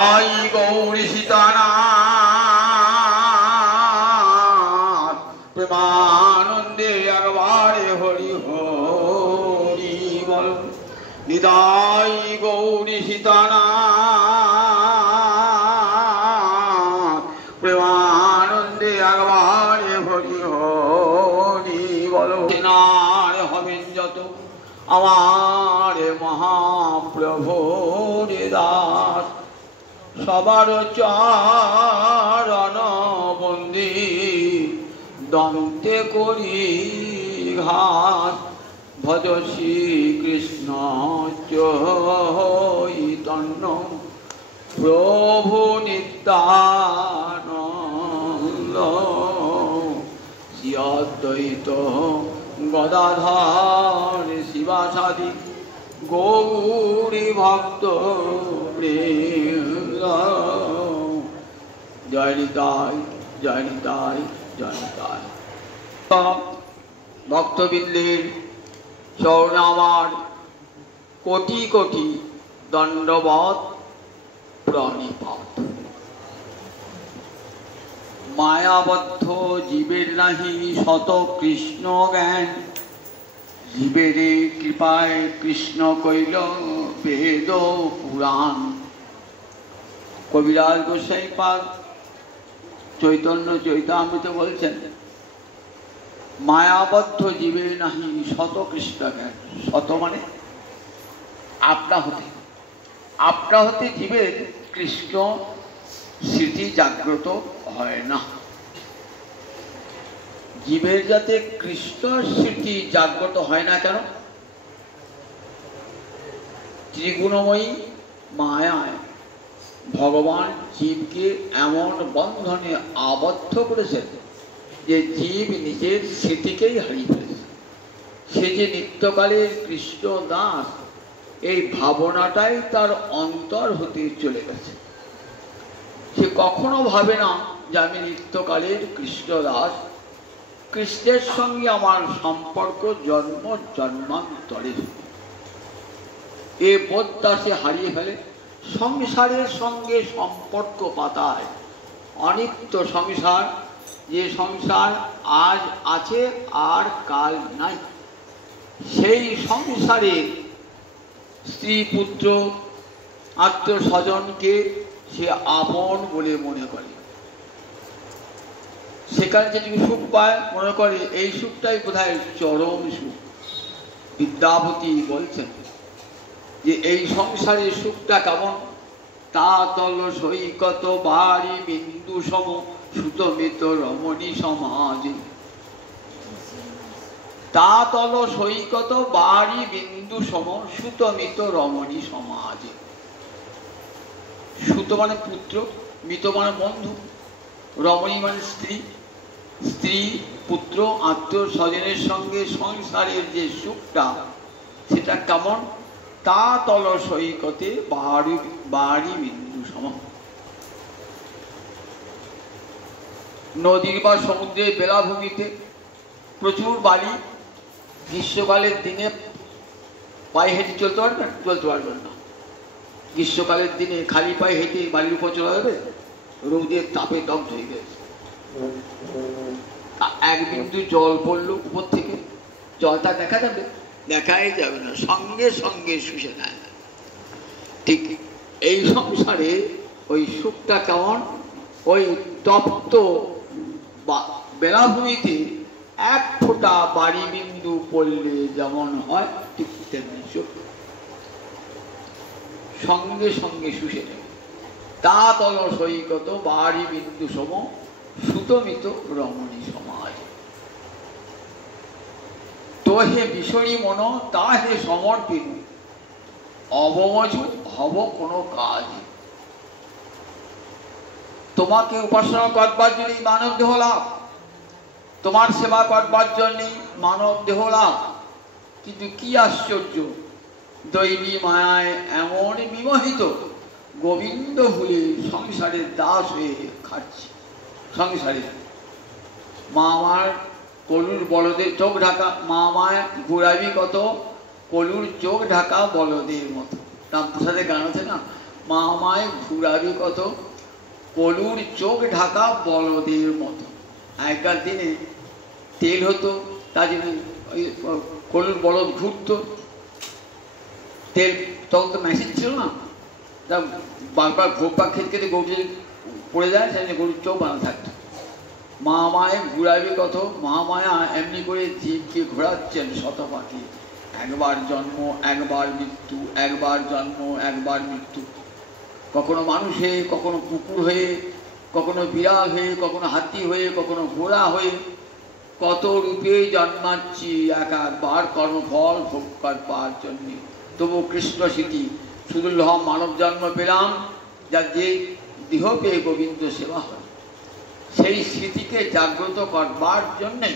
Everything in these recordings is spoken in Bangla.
आई गौरी सीतानाथ प्रेमानंदे अगवारे हरि हरि बोल। निदाई गौरी सीतानाथ प्रेमानंदे अगवारे हरि हरि बोल। नार हमें जत आमारे महाप्रभुर दास सबार चरण बंदी दंते करी घास भज श्री कृष्ण चैतन्य प्रभु नित्यानंद श्री अद्वैत गदाधर शिवासादि गौरी भक्त वृंद। जय निताय जय निताय जय निताय। भक्तबिंदेर चरणे आमार कोटि कोटि दंडवत प्रणिपात। मायाबद्ध जीवेर नाहि शत कृष्ण ज्ञान जीवेरे कृपाय कृष्ण कैल वेद पुराण। कविराज गोसाई पाद चैतन्य चैतामृत बोलছেন मायाबद्ध जीवेर नाहि शत कृष्ण ज्ञान। शत माने आपना होते जीवेर कृष्ण स्मृति जाग्रत है ना। जीवेर जाते कृष्ण स्मृति जाग्रत है ना केन? त्रिगुणमयी मायाय भगवान जीव के एमन बंधने आबद्ध करेছেন যে জীব নিজের স্মৃতিকেই হারিয়ে ফেলেছে। সে যে নিত্যকালের কৃষ্ণ দাস এই ভাবনাটাই তার অন্তর হতে চলে গেছে। সে কখনো ভাবে না যে আমি নিত্যকালের কৃষ্ণ দাস, কৃষ্ণের সঙ্গে আমার সম্পর্ক জন্ম জন্মান্তরের। এ বোধটা সে হারিয়ে ফেলে। সংসারের সঙ্গে সম্পর্ক পাতায় অনিত্য সংসার, যে সংসার আজ আছে আর কাল নাই। সেই সংসারে স্ত্রী পুত্র আত্মীয় স্বজনকে সে আপন বলে মনে করে। সেখানে যেটুকু সুখ পায় মনে করে এই সুখটাই বোধহয় চরম সুখ। বিদ্যাপতি বলছেন যে এই সংসারের সুখটা কেমন? তা তল সৈকত বাড়ি বিন্দু সম সুতমিত রমণী সমাজে। তা তল সৈকত বাড়ি বিন্দু সম সুতমিত রমণী সমাজে। সুত মানে পুত্র, মিত মানে বন্ধু, রমণী মানে স্ত্রী, স্ত্রী পুত্র আত্মীয় স্বজনের সঙ্গে সংসারের যে সুখটা সেটা কেমন? তা তল সৈকতে বাড়ি বিন্দু সম। নদীর বা সমুদ্রের বেলাভূমিতে প্রচুর বালি, গ্রীষ্মকালের দিনে পায়ে হেঁটে চলতে পারবেন? চলতে পারবেন না। গ্রীষ্মকালের দিনে খালি পায়ে হেঁটে বালির উপর চলা যাবে? রোদের তাপে দগ্ধ হয়ে গেছে। এক বিন্দু জল পড়লো উপর থেকে, জলটা দেখা যাবে? দেখাই যাবে না, সঙ্গে সঙ্গে শুষে নেয়। ঠিক এই সংসারে ওই সুখটা কেমন? ওই তপ্ত বেলাভূমিতে এক ফোঁটা বাড়ি বিন্দু পড়লে যেমন হয় ঠিক তেমনি সুখ সঙ্গে সঙ্গে শুষে নেবে। তা তল সৈকত বাড়ি বিন্দু সম সুতমিত রমণী সমাজ। তো হে বিশরী মন তা হে সমর্পিত অবমজুদ হব কোনো কাজ। তোমাকে উপাসনা করবার জন্য মানব দেহ লাভ, তোমার সেবা করবার জন্য মানব দেহ লাভ। কিন্তু কি আশ্চর্য, দৈবী মায়ায় এমন বিমোহিত গোবিন্দ ভুলে সংসারের দাস হয়ে খাচ্ছে। সংসারে মা আমার কলুর বলদের চোখ ঢাকা, মা মায় ঘুরাবি কত কলুর চোখ ঢাকা বলদের মতো। রামপ্রসাদের গান আছে না, মা আমায় ঘুরাবি কত, কলুর চোখ ঢাকা বলদের মতো। আগেকার দিনে তেল হতো, তার জন্য ওই কলুর বলদ ঘুরতো, তেল তখন তো মেশিন ছিল না, তা বারবার ঘোপা খেতে খেতে গরু যদি পড়ে যায় সেখানে গরুর চোখ বাঁধা থাকতো। মা মায়ে ঘুরাবি কত, মা মায়া এমনি করে জীবকে ঘোরাচ্ছেন শত পাখি। একবার জন্ম একবার মৃত্যু, একবার জন্ম একবার মৃত্যু। কখনো মানুষ হয়ে, কখনো কুকুর হয়ে, কখনো বিড়াল হয়ে, কখনো হাতি হয়ে, কখনো ঘোড়া হয়ে, কত রূপে জন্মাচ্ছি এক একবার কর্মফল ভোগ করবার জন্যে। তবু কৃষ্ণ স্মৃতি সুদুর্লভ মানব জন্ম পেলাম, যার যে দেহ পেয়ে গোবিন্দ সেবা হয়, সেই স্মৃতিকে জাগ্রত করবার জন্যে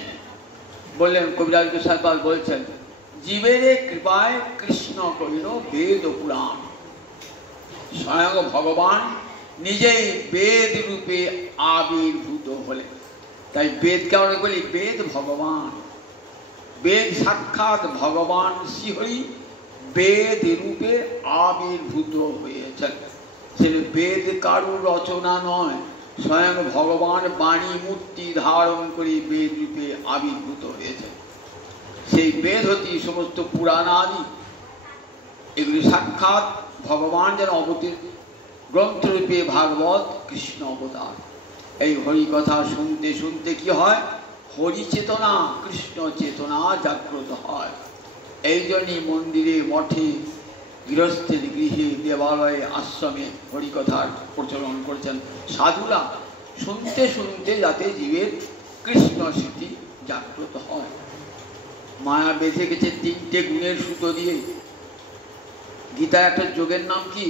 বললেন কবিরাজ গোস্বামী বলছেন, জীবের কৃপায় কৃষ্ণ কইল বেদ পুরাণ। স্বয়ং ভগবান নিজেই বেদ রূপে আবির্ভূত হলেন। তাই বেদকে আমরা বলি বেদ ভগবান, বেদ সাক্ষাৎ ভগবান শ্রীহরি বেদ রূপে আবির্ভূত হয়েছেন। সে বেদ কারুর রচনা নয়, স্বয়ং ভগবান বাণী মূর্তি ধারণ করে বেদ রূপে আবির্ভূত হয়েছে। সেই বেদ হতে সমস্ত পুরাণ আদি এগুলি সাক্ষাৎ ভগবান যেন অবতীর গ্রন্থরূপে ভাগবত কৃষ্ণ অবতার। এই হরি কথা শুনতে শুনতে কি হয়, হরি চেতনা কৃষ্ণ চেতনা জাগ্রত হয়। এই জন্যই মন্দিরে মঠে গৃহস্থের গৃহে দেবালয়ে আশ্রমে হরিকথার প্রচলন করেছেন সাধুরা, শুনতে শুনতে যাতে জীবের কৃষ্ণ স্মৃতি জাগ্রত হয়। মায়া বেঁধে গেছে তিনটে গুণের সুতো দিয়ে। গীতায় একটা যোগের নাম কি,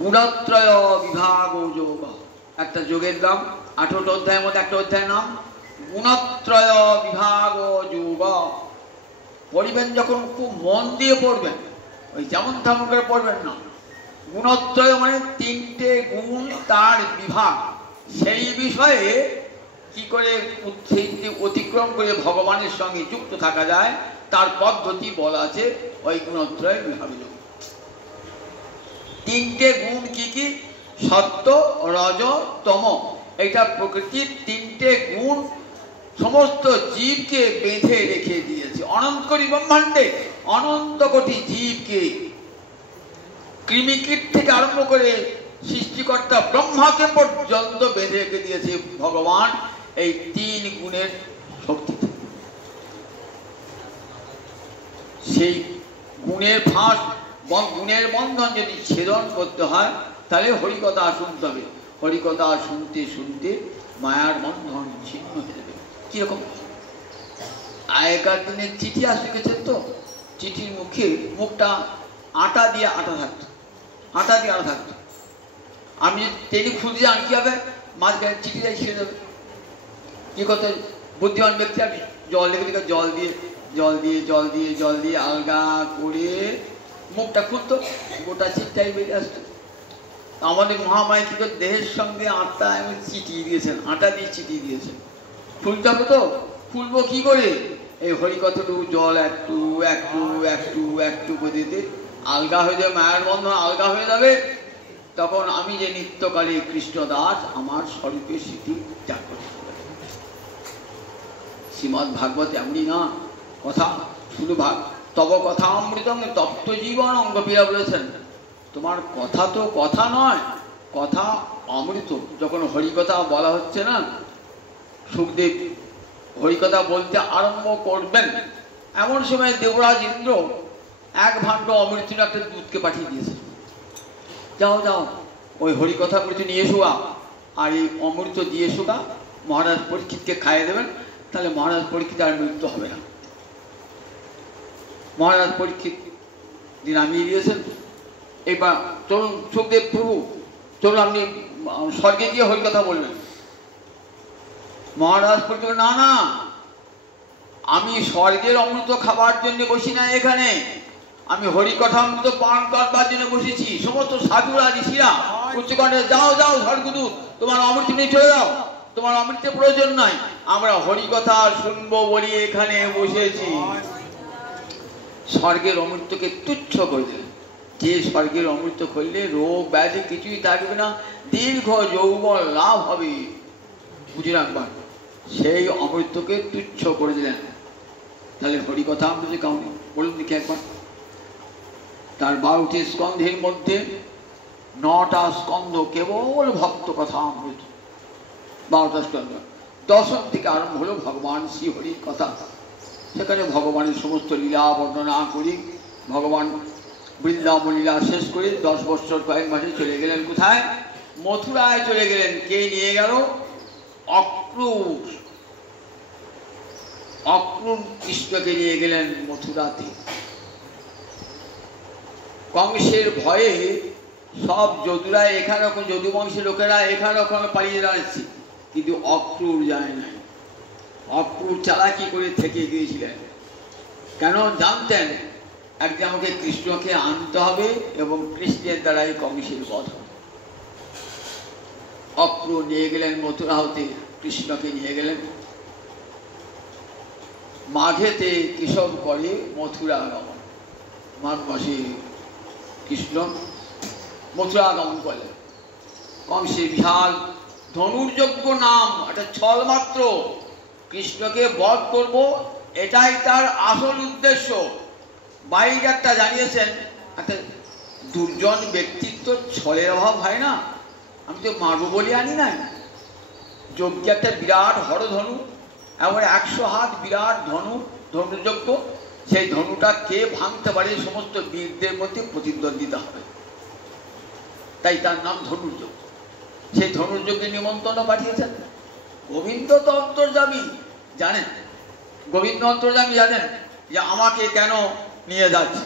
গুণত্রয় বিভাগ যোগ। একটা যোগের নাম 18 অধ্যায়ের মধ্যে একটা অধ্যায়ের নাম গুণত্রয় বিভাগ যোগ। পড়বেন যখন খুব মন দিয়ে পড়বেন, ওই যেমন তেমন করে পড়বেন না। গুণত্রয় মানে তিনটে গুণ তার বিভাগ, সেই বিষয়ে কি করে অতিক্রম করে ভগবানের সঙ্গে যুক্ত থাকা যায় তার পদ্ধতি বলা আছে ওই গুণত্রয় বিভাগ। তিনটে গুণ কি কি, সত্য রজ তম। এটা প্রকৃতির তিনটে গুণ সমস্ত জীবকে বেঁধে রেখে দিয়েছে। অনন্ত কোটি ব্রহ্মাণ্ডে অনন্ত কোটি জীবকে, কৃমিকীট থেকে আরম্ভ করে সৃষ্টিকর্তা ব্রহ্মাকে পর্যন্ত বেঁধে রেখে দিয়েছে ভগবান এই তিন গুণের শক্তিতে। সেই গুণের ফাঁস, গুণের বন্ধন যদি ছেদন করতে হয় তাহলে হরিকথা শুনতে হবে। হরিকথা শুনতে শুনতে মায়ার বন্ধন ছিন্ন হয়ে যাবে। কিরকম, আগেকার দিনে চিঠি আসতে গেছেন তো, চিঠির মুখটা আটা দিয়ে আটা থাকতো, আটা দিয়ে আটা থাকতো। আমি টেলি খুলতে যান কি হবে, মাঝখানে চিঠিটা ছিঁড়ে দেবে। কি করতে বুদ্ধিমান ব্যক্তি আমি জল লেগে জল দিয়ে জল দিয়ে জল দিয়ে জল দিয়ে আলগা করে মুখটা খুলতো, গোটা চিঠিটাই বেরিয়ে আসতো। আমাদের মহামায় কি করে দেহের সঙ্গে আটা এবং চিঠি দিয়েছেন, আটা দিয়ে চিঠি দিয়েছেন। খুলতে হবে তো, খুলবো কি করে, এই হরিকথাটুকু জল একটু একটু একটু একটু করে দিতে আলগা হয়ে যাবে, মায়ের বন্ধন আলগা হয়ে যাবে। তখন আমি যে নিত্যকালে কৃষ্ণদাস আমার স্বরূপে স্মৃতি জাগ্রত হবে। শ্রীমদ্ ভাগবত এমনি না কথা, শুধু তব কথা অমৃতম তপ্ত জীবন অঙ্গপীরা বলেছেন, তোমার কথা তো কথা নয়, কথা অমৃত। যখন হরিকথা বলা হচ্ছে না, সুখদেব হরিকথা বলতে আরম্ভ করবেন, এমন সময় দেবরাজ ইন্দ্র এক ভাণ্ড অমৃত একটা দূতকে পাঠিয়ে দিয়েছে, যাও যাও ওই হরিকথা অমৃত নিয়ে এসো, আর এই অমৃত দিয়ে এসো, মহারাজ পরীক্ষিতকে খাইয়ে দেবেন, তাহলে মহারাজ পরীক্ষিত আর মৃত্যু হবে না। মহারাজ পরীক্ষিত দিন নামিয়ে দিয়েছেন। এবার চলুন সুখদেব প্রভু, চলুন আপনি স্বর্গে গিয়ে হরিকথা বলবেন। মহারাজ পরীক্ষিত না না, আমি স্বর্গের অমৃত খাবার জন্য বসি না এখানে, আমি হরিকথা অমৃত পান করবার জন্য বসেছি। সমস্ত সাধুরা ঋষিরা উচ্চকণ্ঠে, যাও যাও স্বর্গদূত, তোমার অমৃত নিয়ে চলে যাও, তোমার অমৃতের প্রয়োজন নাই, আমরা হরিকথা শুনবো বলি এখানে বসেছি। স্বর্গের অমৃতকে তুচ্ছ করে দিলেন। যে স্বর্গের অমৃত করলে রোগ ব্যাধি কিছুই থাকবে না, দীর্ঘ যৌবন লাভ হবে। বুঝে রাখবার, সেই অমৃতকে তুচ্ছ করে দিলেন। তাহলে হরিকথা আমরা যে কাউনি বলুন দেখি একবার। তার 12টি স্কন্ধের মধ্যে 9টা স্কন্ধ কেবল ভক্ত কথা অমৃত, 12টা স্কন্ধ। 10ম থেকে আরম্ভ হলো ভগবান শ্রী হরির কথা। সেখানে ভগবানের সমস্ত লীলা বর্ণনা করি। ভগবান বৃন্দাবন লীলা শেষ করে 10 বছর কয়েক মাসে চলে গেলেন কোথায়? মথুরায় চলে গেলেন। কে নিয়ে গেল? অক্রূর। অক্রূর কৃষ্ণকে নিয়ে গেলেন মথুরাতে। কংসের ভয়ে সব যদুরা এখানে, যদু বংশের লোকেরা এখানে ওখানে পালিয়ে দাঁড়াচ্ছে, কিন্তু অক্রূর যায় না। অক্রূর চালাকি করে থেকে গিয়েছিলেন। কেন? জানতেন একদিন আমাকে কৃষ্ণকে আনতে হবে এবং কৃষ্ণের দ্বারাই কংসের বধ হবে। অক্রূর নিয়ে গেলেন মথুরা হতে, কৃষ্ণকে নিয়ে গেলেন। মাঘেতে কেশব করে মথুরা আগমন। মাঘ মাসে কৃষ্ণ মথুরা আগমন করলেন। কংসের বিশাল ধনুর্যজ্ঞ নাম, একটা ছল মাত্র। কৃষ্ণকে বধ করব, এটাই তার আসল উদ্দেশ্য। বাইরে একটা জানিয়েছেন, একটা দুর্জন ব্যক্তিত্ব ছলের অভাব হয় না। আমি তো মারব বলে আনি না। যজ্ঞে একটা বিরাট হরধনু, এবার 100 হাত বিরাট ধনু, ধনুযজ্ঞ। সেই ধনুটা কে ভাঙতে পারে সমস্ত বীরদের মধ্যে প্রতিদ্বন্দ্বিতা হবে, তাই তার নাম ধনুর্যজ্ঞ। সেই ধনুর্যজ্ঞে নিমন্ত্রণ পাঠিয়েছেন। গোবিন্দ তো অন্তর্যামী জানেন, গোবিন্দ অন্তর্যামী জানেন যে আমাকে কেন নিয়ে যাচ্ছে।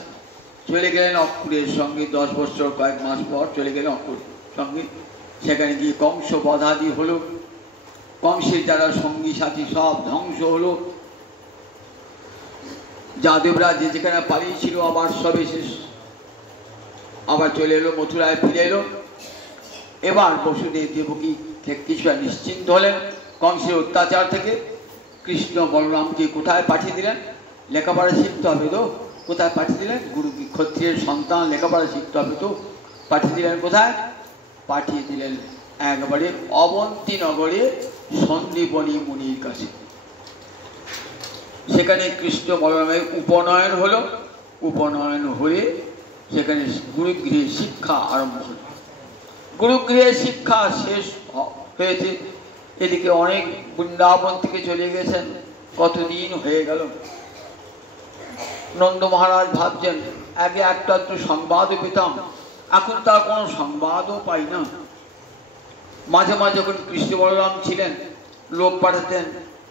চলে গেলেন অক্রূরের সঙ্গে। 10 বছর কয়েক মাস পর চলে গেলেন অক্রূরের সঙ্গে। সেখানে গিয়ে কংস বধাদি হলো। কংসের যারা সঙ্গী সাথী সব ধ্বংস হলো। যাদবরা যে যেখানে পালিয়েছিল আবার সবে শেষ। আবার চলে এলো মথুরায়, ফিরে এলো। এবার বসুদেব দেবকী কিছুটা নিশ্চিন্ত হলেন কংসের অত্যাচার থেকে। কৃষ্ণ বলরামকে কোথায় পাঠিয়ে দিলেন? লেখাপড়া শিখতে হবে তো, কোথায় পাঠিয়ে দিলেন? গুরু ক্ষত্রিয়ের সন্তান, লেখাপড়া শিখতে হবে তো, পাঠিয়ে দিলেন কোথায়? পাঠিয়ে দিলেন একবারে অবন্তী নগরে সন্দীপনী মুনির কাছে। সেখানে কৃষ্ণ বলরামের উপনয়ন হলো। উপনয়ন হয়ে সেখানে গুরুগৃহে শিক্ষা আরম্ভ হল। গুরুগৃহে শিক্ষা শেষ হয়েছে। এদিকে অনেক বৃন্দাবন থেকে চলে গেছেন, কতদিন হয়ে গেল। নন্দ মহারাজ ভাবছেন আগে একটা একটু সংবাদও পেতাম, এখন তার কোনো সংবাদও পাই না। মাঝে মাঝে যখন কৃষ্ণ বলরাম ছিলেন লোক পাঠাতেন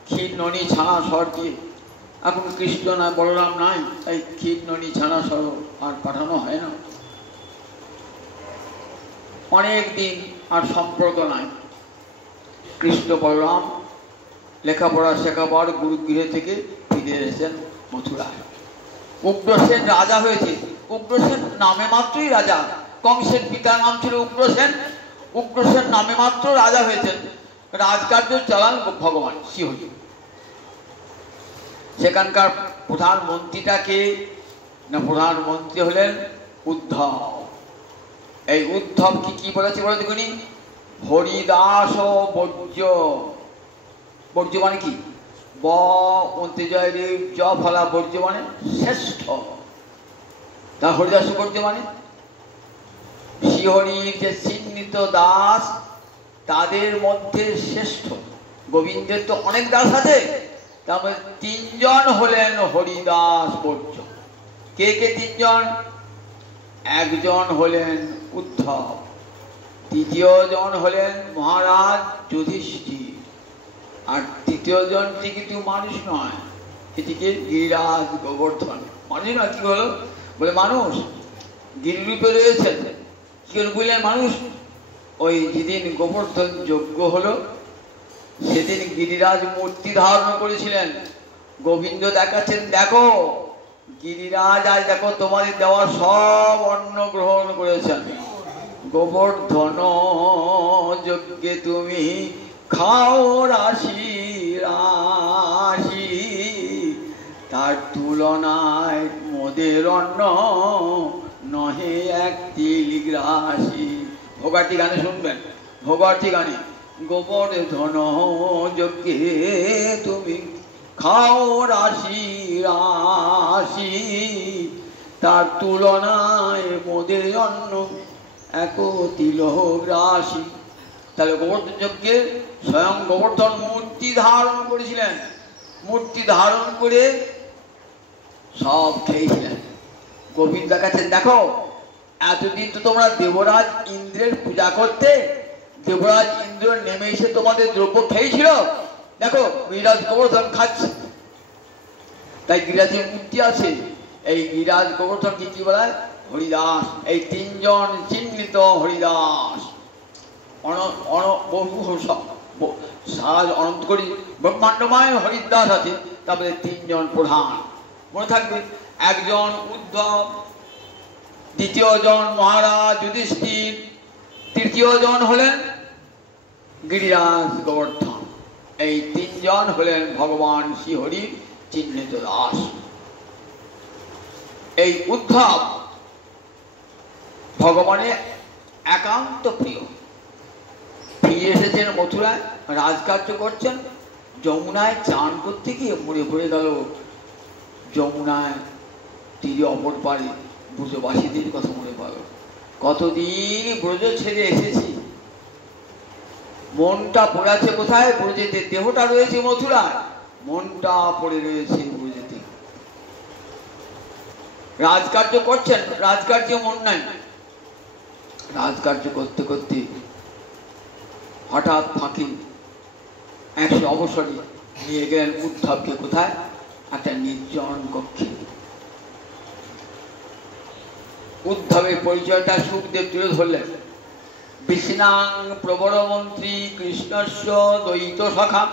ক্ষীর ননি ছানা সর দিয়ে। এখন কৃষ্ণ না বলরাম নাই, তাই ক্ষীর ননি ছানা সর আর পাঠানো হয় না। অনেক দিন আর সম্পর্ক নাই। কৃষ্ণ বলরাম লেখাপড়া শেখাবার গুরুগৃহে থেকে ফিরে এসেছেন মথুরায়। উগ্রসেন রাজা হয়েছে। উগ্রসেন নামে মাত্রই রাজা। কংসের পিতার নাম ছিল উগ্রসেন। উগ্রসেন নামে মাত্র রাজা হয়েছেন। রাজকার্য চালান ভগবান শ্রীহরি। সেখানকার প্রধানমন্ত্রীটাকে না, প্রধানমন্ত্রী হলেন উদ্ধব। এই উদ্ধব কি বলেছে বলে দেখুনি? হরিদাস বর্জ্য। বর্জ্য মানে কি? ব অন্ত্যজয় রে জ ফলা বর্জ্য মানে শ্রেষ্ঠ। তা হরিদাস বর্জ্য মানে শ্রীহরির যে চিহ্নিত দাস তাদের মধ্যে শ্রেষ্ঠ। গোবিন্দের তো অনেক দাস আছে, তার মধ্যে 3 জন হলেন হরিদাস বর্জ্য। কে কে 3 জন? একজন হলেন উদ্ধব, দ্বিতীয় জন হলেন মহারাজ যুধিষ্ঠির, আর তৃতীয় জনটি কিন্তু মানুষ নয়, এটিকে গিরিরাজ গোবর্ধন। মানুষ নয়, কি হলো বলে মানুষ গিরিরূপে রয়েছেন। কি বললেন মানুষ? ওই যেদিন গোবর্ধন যজ্ঞ হলো সেদিন গিরিরাজ মূর্তি ধারণ করেছিলেন। গোবিন্দ দেখাচ্ছেন, দেখো গিরিরাজ আজ দেখো তোমাদের দেওয়া সব অন্ন গ্রহণ করেছেন। গোবর্ধন যজ্ঞে তুমি খাও রাশি রাশি, তার তুলনায় মোদের অন্ন নহে এক তিল গ্রাসী। ভোগাটি গানে শুনবেন, ভোগাটি গানে। গোবর্ধন যজ্ঞে তুমি খাও রাশি রাশি, তার তুলনায় মোদের অন্ন এক তিল গ্রাসী। তাহলে গোবর্ধন যজ্ঞে স্বয়ং গোবর্ধন মূর্তি ধারণ করেছিলেন, মূর্তি ধারণ করে সব খেয়েছিলেন। গোবিন্দ দেখাচ্ছেন, দেখো এতদিন তো তোমরা দেবরাজ ইন্দ্রের পূজা করতে, দেবরাজ ইন্দ্র নেমে এসে তোমাদের দ্রব্য খেয়েছিল, দেখো গিরিরাজ গোবর্ধন খাচ্ছে। তাই গিরিরাজের মূর্তি আছে, এই গিরিরাজ গোবর্ধনকে কি বলা হয়? হরিদাস। এই তিনজন চিহ্নিত হরিদাস। সারা অনন্ত করি ব্রহ্মাণ্ডময় হরিদাস আছে, তারপরে তিনজন প্রধান মনে থাকবে। একজন উদ্ধব, দ্বিতীয় জন মহারাজ যুধিষ্ঠির, তৃতীয় জন হলেন গিরিরাজ গোবর্ধন। এই তিনজন হলেন ভগবান শ্রীহরির চিহ্নিত দাস। এই উদ্ধব ভগবানের একান্ত প্রিয়। ফিরে এসেছেন মথুরায়, রাজকার্য করছেন, যমুনায় চান করতে গিয়ে মরে পড়ে গেল যমুনায় তীরে অপর পারে। ব্রজবাসীদের কথা মনে পড়ল, কতদিন ব্রজ ছেড়ে এসেছি, মনটা পড়ে আছে কোথায়? ব্রজেতে। দেহটা রয়েছে মথুরায়, মনটা পড়ে রয়েছে ব্রজেতে। রাজকার্য করছেন, রাজকার্যে মন নাই। রাজকার্য করতে করতে হঠাৎ ফাঁকি একশো অবসরে নিয়ে গেলেন উদ্ধবকে। কোথায়? একটা নির্জন কক্ষে। উদ্ধবের পরিচয়টা সুখদেব তুলে ধরলেন। বিষ্ণাং প্রবর মন্ত্রী কৃষ্ণস্য দ্বৈত সখা,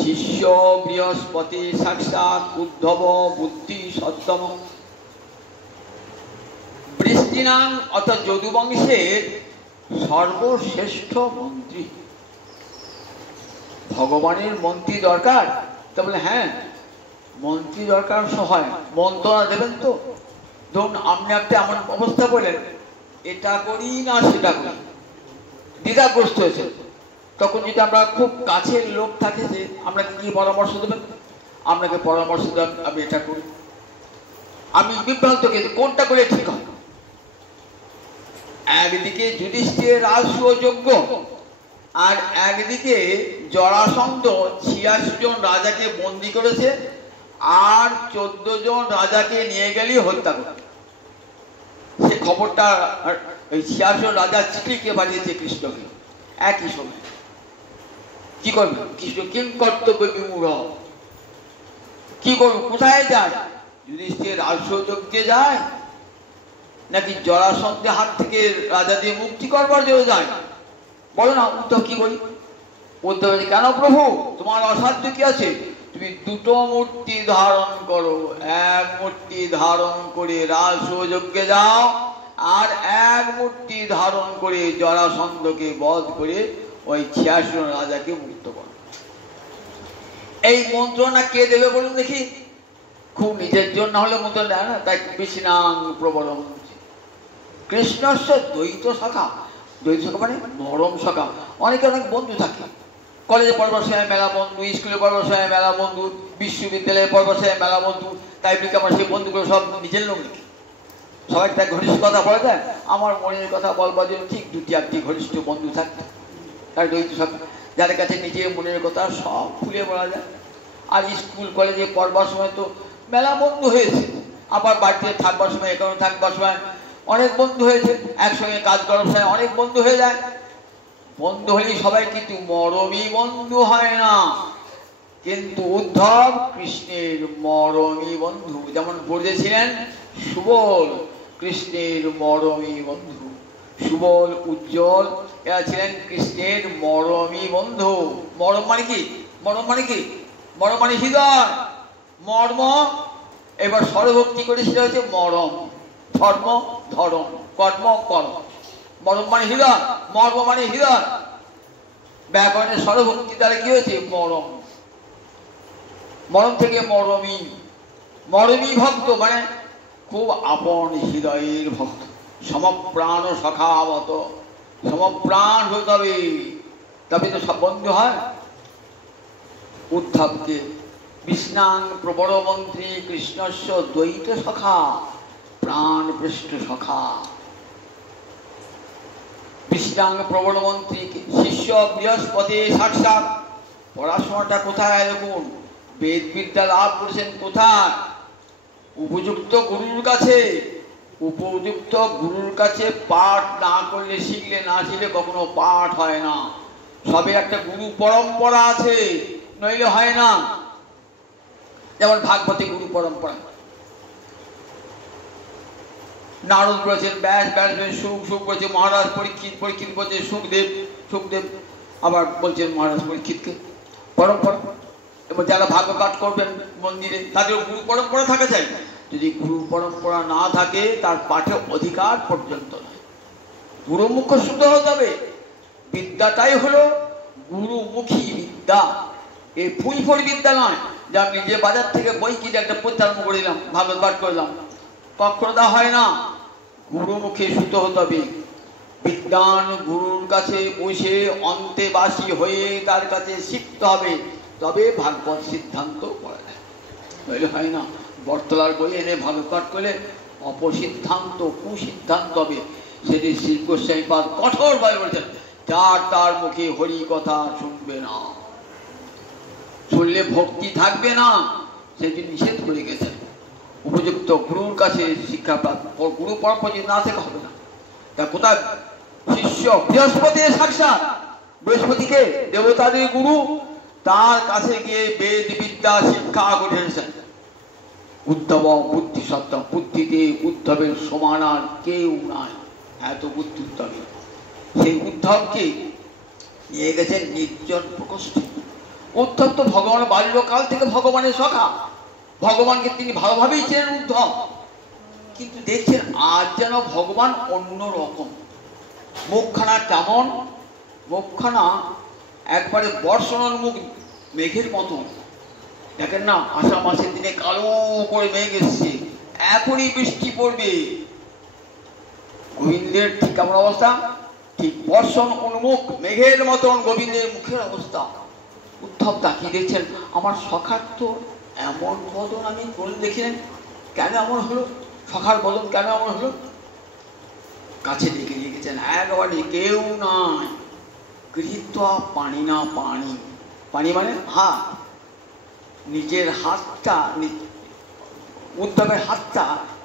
শিষ্য বৃহস্পতি সাক্ষাৎ উদ্ধব বুদ্ধি সত্তম। বৃষ্টিনাং অর্থাৎ যদুবংশের সর্বশ্রেষ্ঠ মন্ত্রী। ভগবানের মন্ত্রী দরকার? তা বলে হ্যাঁ, মন্ত্রী দরকার, সহায় মন্ত্রণা দেবেন তো। ধরুন আপনি একটা এমন অবস্থা বলেন, এটা করি না সেটা করি, দ্বিধাগ্রস্ত হয়েছে, তখন যদি আমরা খুব কাছের লোক থাকে, যে আমরা কি পরামর্শ দেবেন? আপনাকে পরামর্শ দেন, আমি এটা করি। আমি বিভ্রান্ত গেছি, কোনটা করে ঠিক হয়? একদিকে যুধিষ্ঠিরের রাজসূয় যজ্ঞ, আর একদিকে জরাসন্ধ ৮৬ জন রাজাকে বন্দী করেছে, আর ১৪ জন রাজাকে নিয়ে গেলেই হত্যা করে। সে খবরটা ওই ৮৬ জন রাজা চিঠিকে পাঠিয়েছে কৃষ্ণকে একই সময়। কি করবে কৃষ্ণ? কিং কর্তব্য বিমূঢ়, কি করবে? কোথায় যায়? যুধিষ্ঠিরের রাজসূয় যজ্ঞে যায়, নাকি জরাসন্ধের হাত থেকে রাজাদের মুক্তি করবার জন্য যায়? বলো না। উদ্ধব কি বলি? উদ্ধব কেন প্রভু, তোমার অসাধ্য কি আছে? তুমি দুটো মূর্তি ধারণ করো, এক মূর্তি ধারণ করে রাজসূয় যজ্ঞে যাও, আর এক মূর্তি ধারণ করে জরাসন্ধকে বধ করে ওই ৮৬ জন রাজাকে মুক্ত করো। এই মন্ত্রণা কে দেবে বলুন দেখি? খুব নিজের জন্য হলে মন্ত্র দেয় না। তাই বিষ্ণাং প্রবরম কৃষ্ণস্য দ্বৈত সখা। দ্বৈত সখা মানে নরম সখা। অনেকে অনেক বন্ধু থাকে, কলেজে পড়বার সময় মেলা বন্ধু, স্কুলে পড়বার সময় মেলা বন্ধু, বিশ্ববিদ্যালয়ে পড়বার সময় মেলা বন্ধু। তাই বলি আমার সেই বন্ধুগুলো সব নিজের লোক নাকি? সবাই তাই ঘনিষ্ঠ কথা বলা যায়? আমার মনের কথা বলবার জন্য ঠিক ২-১টি ঘনিষ্ঠ বন্ধু থাকতো, তাই দ্বৈত সখা, যাদের কাছে নিজের মনের কথা সব খুলে বলা যায়। আর স্কুল কলেজে পড়বার সময় তো মেলা বন্ধু হয়েছে, আবার বাড়িতে থাকবার সময়, এখানে থাকবার সময় অনেক বন্ধু হয়েছে, একসঙ্গে কাজ করার সময় অনেক বন্ধু হয়ে যায়। বন্ধু হলেই সবাই কিন্তু মরমী বন্ধু হয় না। কিন্তু উদ্ধব কৃষ্ণের মরমী বন্ধু, যেমন বলেছিলেন সুবল কৃষ্ণের মরমী বন্ধু। সুবল, উজ্জ্বল এরা ছিলেন কৃষ্ণের মরমী বন্ধু। মরম মানে কি? মরম মানে কি? মরম মানে হৃদয়, মর্ম। এবার স্বরভক্তি করে সেটা হচ্ছে মরম। ধর্ম ধরম, কর্ম করম। মরম মানে হৃদয়, মর্ম মানে হৃদয়। ব্যাকরণের স্বরভক্তি দ্বারা কি হয়েছে? মরম। মরম থেকে মরমী, মরমী ভক্ত মানে খুব আপন হৃদয়ের ভক্ত, সমপ্রাণ সখাবত, সমপ্রাণ হতে হবে, তবে তো সব বন্ধু হয়। উদ্ধবকে বিষ্ণাং প্রবর মন্ত্রী কৃষ্ণস্য দ্বৈত সখা প্রাণ পৃষ্ঠ সখা। বিষ্ণাং প্রবর মন্ত্রী শিষ্য বৃহস্পতি সাক্ষাৎ। পড়াশোনাটা কোথায় দেখুন, বেদ বিদ্যা লাভ করেছেন কোথায়? উপযুক্ত গুরুর কাছে। উপযুক্ত গুরুর কাছে পাঠ না করলে, শিখলে না শিখলে কখনো পাঠ হয় না। সবে একটা গুরু পরম্পরা আছে, নইলে হয় না। যেমন ভাগবতী গুরু পরম্পরা, নারদ বলেছেন ব্যাস, ব্যাস সুখ, সুখ বলছে মহারাজ পরীক্ষিত, পরীক্ষিত বলছে সুখদেব, সুখদেব আবার বলছেন মহারাজ পরীক্ষিতকে। পরম্পরা। এবং যারা ভাগ্য পাঠ করবেন মন্দিরে, তাদের গুরু পরম্পরা থাকা চাই। যদি গুরু পরম্পরা না থাকে, তার পাঠে অধিকার পর্যন্ত নয়। গুরুমুখ শুদ্ধ হতে হবে। বিদ্যাটাই হলো গুরুমুখী বিদ্যা, এই ফুলফল বিদ্যা নয়। যা নিজে বাজার থেকে বই কিনে একটা প্রত্যারম্ভ করে দিলাম, ভাগবত পাঠ করলাম, কখনো তা হয় না। গুরুমুখে শুদ্ধ হতে হবে। বিজ্ঞান গুরুর কাছে বসে অন্তেবাসী হয়ে তার কাছে শিখতে হবে, তবে ভাগবত সিদ্ধান্ত করা যায়, নইলে হয় না। বটতলার বই এনে ভাগবত পাঠ করলে অপসিদ্ধান্ত, কুসিদ্ধান্ত হবে। সেটি শ্রী গোস্বামীপাদ কঠোরভাবে বলেছেন, যার তার মুখে হরি কথা শুনবে না, শুনলে ভক্তি থাকবে না, সেটি নিষেধ করে গেছেন। উপযুক্ত গুরুর কাছে শিক্ষা প্রাপ্ত, গুরু পরম্পরা যদি না থেকে হবে না। তা কোথায় শিষ্য বৃহস্পতি সাক্ষাৎ, বৃহস্পতিকে দেবতাদের গুরু, তার কাছে গিয়ে বেদ বিদ্যা শিক্ষা করেছেন। উদ্ধব বুদ্ধি সত্য, বুদ্ধিতে উদ্ধবের সমান আর কেউ নাই, এত বুদ্ধি উদ্ধবে। সেই উদ্ধবকে নিয়ে গেছেন নির্জন প্রকোষ্ঠে। উদ্ধব তো ভগবান বাল্যকাল থেকে ভগবানের সখা, ভগবানকে তিনি ভালোভাবেই ছিলেন উদ্ধব। কিন্তু দেখছেন আজ যেন ভগবান অন্য রকম। মুখখানা কেমন, মুখখানা একবারে বর্ষণের মুখ, মেঘের মতন। দেখেন না, আষাঢ় মাসের দিনে কালো করে মেঘ এসছে, এখনই বৃষ্টি পড়বে। গোবিন্দের ঠিক কেমন অবস্থা, ঠিক বর্ষণ উন্মুখ মেঘের মতন গোবিন্দের মুখের অবস্থা। উদ্ধব তাকিয়ে দেখছেন, আমার সখার তো এমন বদন আমি কোন দেখিলেন, কেন এমন হলো, সখার বদন কেন এমন হলো? কাছে ডেকে রেখেছেন, একবারে কেউ নাই। গৃহীত পানি না পানি, পানি মানে হাত, নিজের হাতটা, উদ্ধবের হাতটা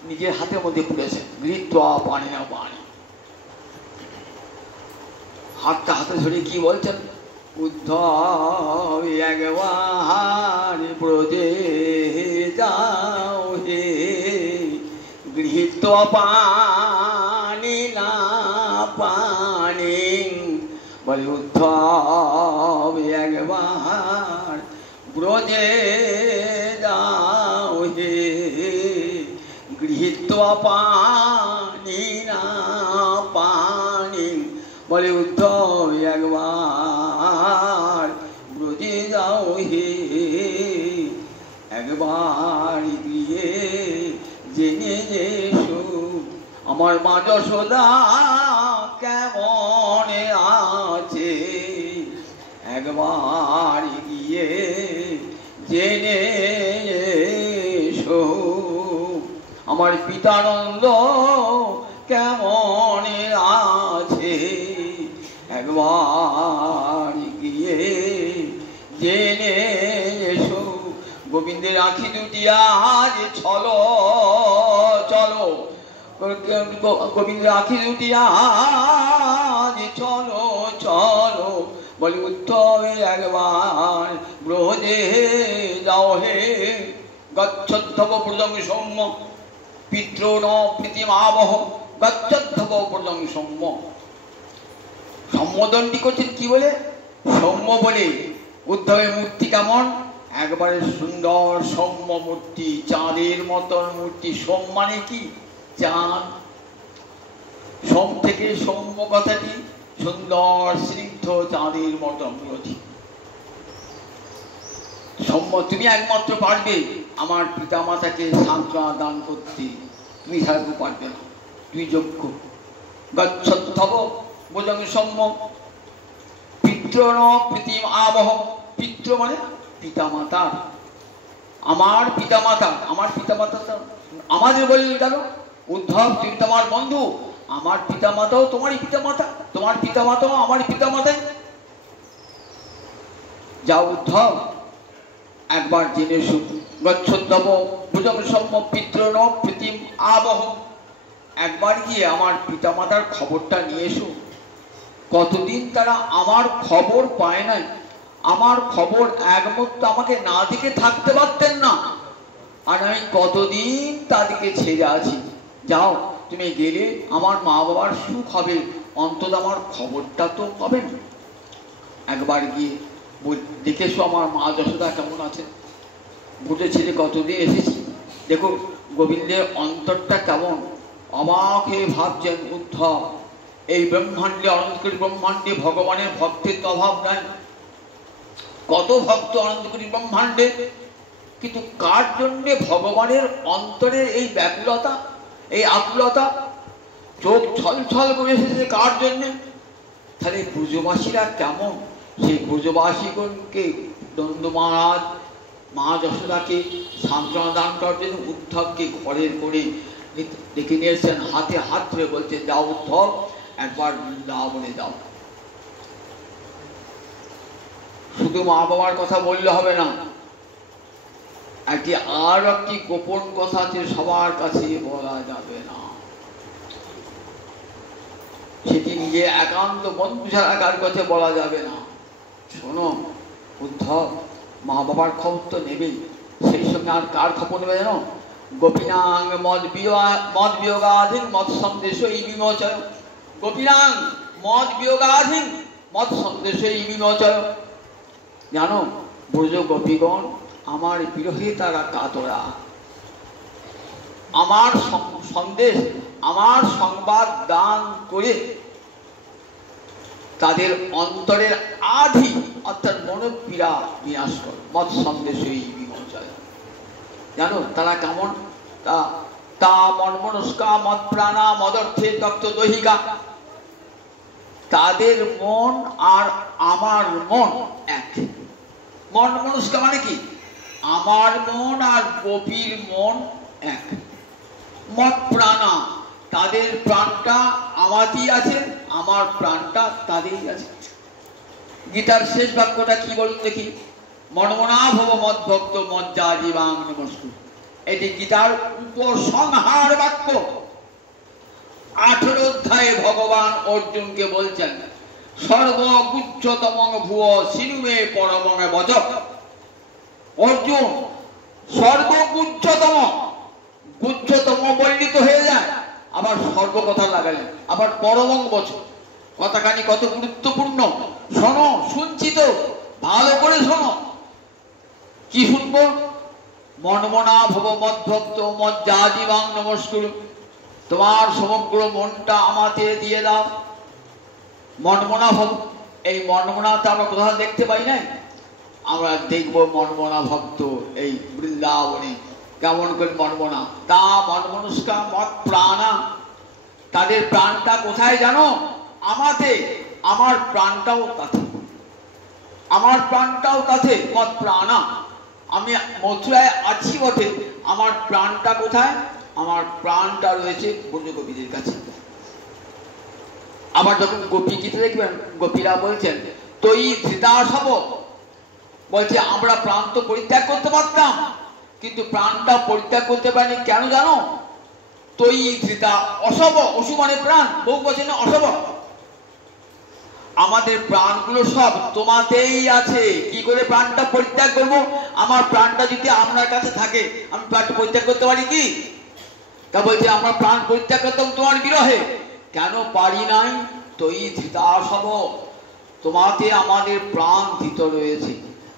নিজের হাতের মধ্যে পড়েছে। গৃহীত পানি না পানি, হাতটা হাতে ধরে কি বলছেন, উদ্ধব একবার ব্রজে যাও হে, গৃহীত পানি না পানি। বলে উদ্ধব একবার ব্রজে যাও হে, গৃহীত পানি না পানি। বলে উদ্ধব একবার ব্রজে যাও হে, একবার গিয়ে জেনে এসো আমার মা যশোদা কেমন আছে, একবার গিয়ে জেনে এসো আমার পিতানন্দ কেমন আছে, একবার গিয়ে জেনে এসো। গোবিন্দের আঁখি দুটি আজ ছলো চলো, গোবিন্দের আঁখি দুটি আজ ছলো চলো। বলি উদ্ধব একবার ব্রজে যাও হে, গচ্ছদ্ধব ব্রজং সৌম্য পিতৃ ন প্রীতিমাবহ, গচ্ছদ্ধব ব্রজং সৌম্য। সম্বোধনটি করছেন কি বলে, সৌম্য বলে। উদ্ধবের মূর্তি কেমন, একবারে সুন্দর সৌম্য মূর্তি, চাঁদের মতন মূর্তি। সোম মানে কি, চাঁদ। সোম থেকে সৌম্য কথাটি, সুন্দর স্নিগ্ধ চাঁদের মতন মূর্তি। সৌম্য, তুমি একমাত্র পারবে আমার পিতামাতাকে সান্ত্বনা দান করতে। তুমি ছাড়া পারবে না, তুমি যোগ্য। গচ্ছত্তব ভুজং সম্য পিতৃণ প্রীতিম আবহ। পিতৃ মানে পিতামাতা, আমার পিতামাতা, আমার পিতামাতা আমাদের বললেন কেন? উদ্ধব তুমি তোমার বন্ধু, আমার পিতামাতাও তোমারই পিতামাতা, তোমার পিতামাতাও আমার পিতামাতাই। যা উদ্ধব একবার জেনে এসো। গচ্ছদ্দব ভুজং সম্য পিতৃণ প্রীতিম আবহ। একবার গিয়ে আমার পিতামাতার খবরটা নিয়ে এসো। কতদিন তারা আমার খবর পায় নাই, আমার খবর এক মুহূর্ত আমাকে না দিকে থাকতে পারতেন না, আর আমি কতদিন তাদেরকে ছেড়ে আছি। যাও তুমি গেলে আমার মা বাবার সুখ হবে, অন্তত আমার খবরটা তো পাবেন। একবার গিয়ে দেখেছো আমার মা যশোদা কেমন আছে, বুঝে ছেলে কতদিন এসেছি, দেখো গোবিন্দের অন্তরটা কেমন। অবাক হয়ে ভাবছেন উদ্ধব, এই ব্রহ্মাণ্ডে অনন্তকোটি ব্রহ্মাণ্ডে ভগবানের ভক্তের তো অভাব নাই, কত ভক্ত অনন্তকোটি ব্রহ্মাণ্ডে, কিন্তু কার জন্যে ভগবানের অন্তরের এই ব্যাকুলতা, এই আকুলতা, চোখ ছলছল করে এসেছে কার জন্যে? তাহলে ব্রজবাসীরা কেমন? সেই ব্রজবাসীগণকে নন্দ মহারাজ মা যশোদাকে সান্ত্বনা দান করার জন্য উদ্ধবকে ঘরের করে ডেকে নিয়ে এসেছেন, হাতে হাত ধরে বলছেন, যাও উদ্ধব একবার বৃন্দাবনে যাও। শুধু মা বাবার কথা বললে হবে না, আর একটি গোপন কথা আছে, সবার কাছে বলা যাবে না, সেটি নিজে একান্ত বন্ধু ছাড়া কার কাছে বলা যাবে না। শোনো উদ্ধব, মা বাবার খবর তো নেবেই, সেই সঙ্গে আর কার খবর নেবে জানো? গোপীনাং মদ বিয়োগাধীন মদ সন্দেশ এই বিমোচয়। গোপীনাং মদ বিয়োগাধীন মদ সন্দেশ এই বিমোচয়। জানো ব্রজ গোপীগণ আমার বিরহে তারা কাতরা, আমার সন্দেশ, আমার সংবাদ দান করে তাদের অন্তরের আধি অর্থাৎ মনোপীড়া বিনাশ কর। মত সন্দেশ বিমোচয়। জানো তারা কেমন? তা মন মনস্কা মদ প্রাণা মদর্থে তত্ত্ব দহিকা। তাদের মন আর আমার মন এক। মন মনস্কা মানে কি? আমার মন আর গোপীর মন এক। মদ প্রাণা, তাদের প্রাণটা আমারই আছে, আমার প্রাণটা তাদেরই আছে। গীতার শেষ বাক্যটা কি বলুন দেখি? মনমনা ভব মদ ভক্ত মজ্জা জীবাং নমস্কু। এটি গীতার উপসংহার বাক্য। 18 অধ্যায়ে ভগবান অর্জুনকে বলছেন, সর্বগুচ্ছতম ভুয় সিনুমে পরমং বচ। অর্জুন সর্বগুচ্ছতম, গুচ্ছতম বর্ণিত হয়ে যায়, আবার সর্বকথা লাগালেন, আবার পরমং বচ। কথাখানি কত গুরুত্বপূর্ণ শোনো, শুনছি তো, ভালো করে শোনো। কি শুনবো? মনমনা ভব মদ্ভক্ত মজ্জা জীবাং নমস্কুর। তোমার সমগ্র মনটা আমাকে দিয়ে দাও। মনমনা ভব, এই মনমনাটা আমরা কোথাও দেখতে পাই নাই, আমরা দেখবো মনমনা ভক্ত এই বৃন্দাবনে কেমন করে মনমনা। তা মনমনস্কা মত প্রাণা, তাদের প্রাণটা কোথায় জানো? আমাতে। আমার প্রাণটাও তাতে, আমার প্রাণটাও তাতে। মত প্রাণা, আমি মথুরায় আছি বটে, আমার প্রাণটা কোথায়? আমার প্রাণটা রয়েছে ব্রজ গোপীদের কাছে। আবার যখন গোপী গীতে দেখবেন গোপীরা বলছেন তৈ ধৃতাসব, বলছে আমরা প্রাণ তো পরিত্যাগ করতে পারতাম, কিন্তু প্রাণটা পরিত্যাগ করতে পারিনি। কেন জানো? তৈ ধৃতা অসব, অসু মানে প্রাণ, বহু বচনে অসব। আমাদের প্রাণগুলো সব তোমাতেই আছে। কি করে প্রাণটা পরিত্যাগ করবো? আমার প্রাণটা যদি আপনার কাছে থাকে, আমি প্রাণটা পরিত্যাগ করতে পারি কি? তা বলছে আমরা প্রাণ পরিত্যাগ করতাম তোমার বিরহে। কেন পারি নাই? তৈ ধৃতাসব, তোমাতে আমাদের প্রাণ ধৃত রয়েছে।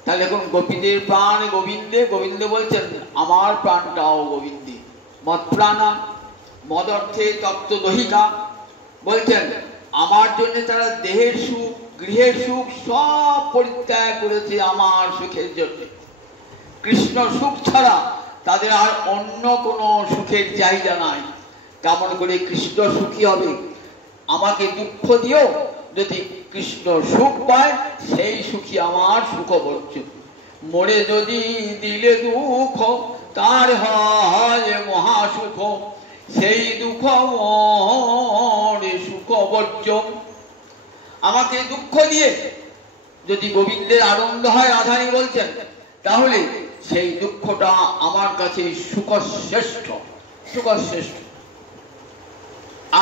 তাহলে এখন গোপীদের প্রাণ গোবিন্দে, গোবিন্দ বলছেন আমার প্রাণটাও গোবিন্দে। মদ প্রাণা মদ অর্থে তত্ত্ব দহিকা, বলছেন আমার জন্য তারা দেহের সুখ গৃহের সুখ সব পরিত্যাগ করেছে আমার সুখের জন্য। কৃষ্ণ সুখ ছাড়া তাদের আর অন্য কোনো সুখের চাহিদা নাই। কেমন করে কৃষ্ণ সুখী হবে? আমাকে দুঃখ দিও, যদি কৃষ্ণ সুখ পায় সেই সুখী আমার সুখভোজ্য। মরে যদি দিলে দুঃখ তার হয় মহাসুখ, সেই দুঃখ মরে সুখভোজ্য। আমাকে দুঃখ দিয়ে যদি গোবিন্দের আনন্দ হয়, রাধারানী বলছেন, তাহলে সেই দুঃখটা আমার কাছে সুখশ্রেষ্ঠ, সুখশ্রেষ্ঠ।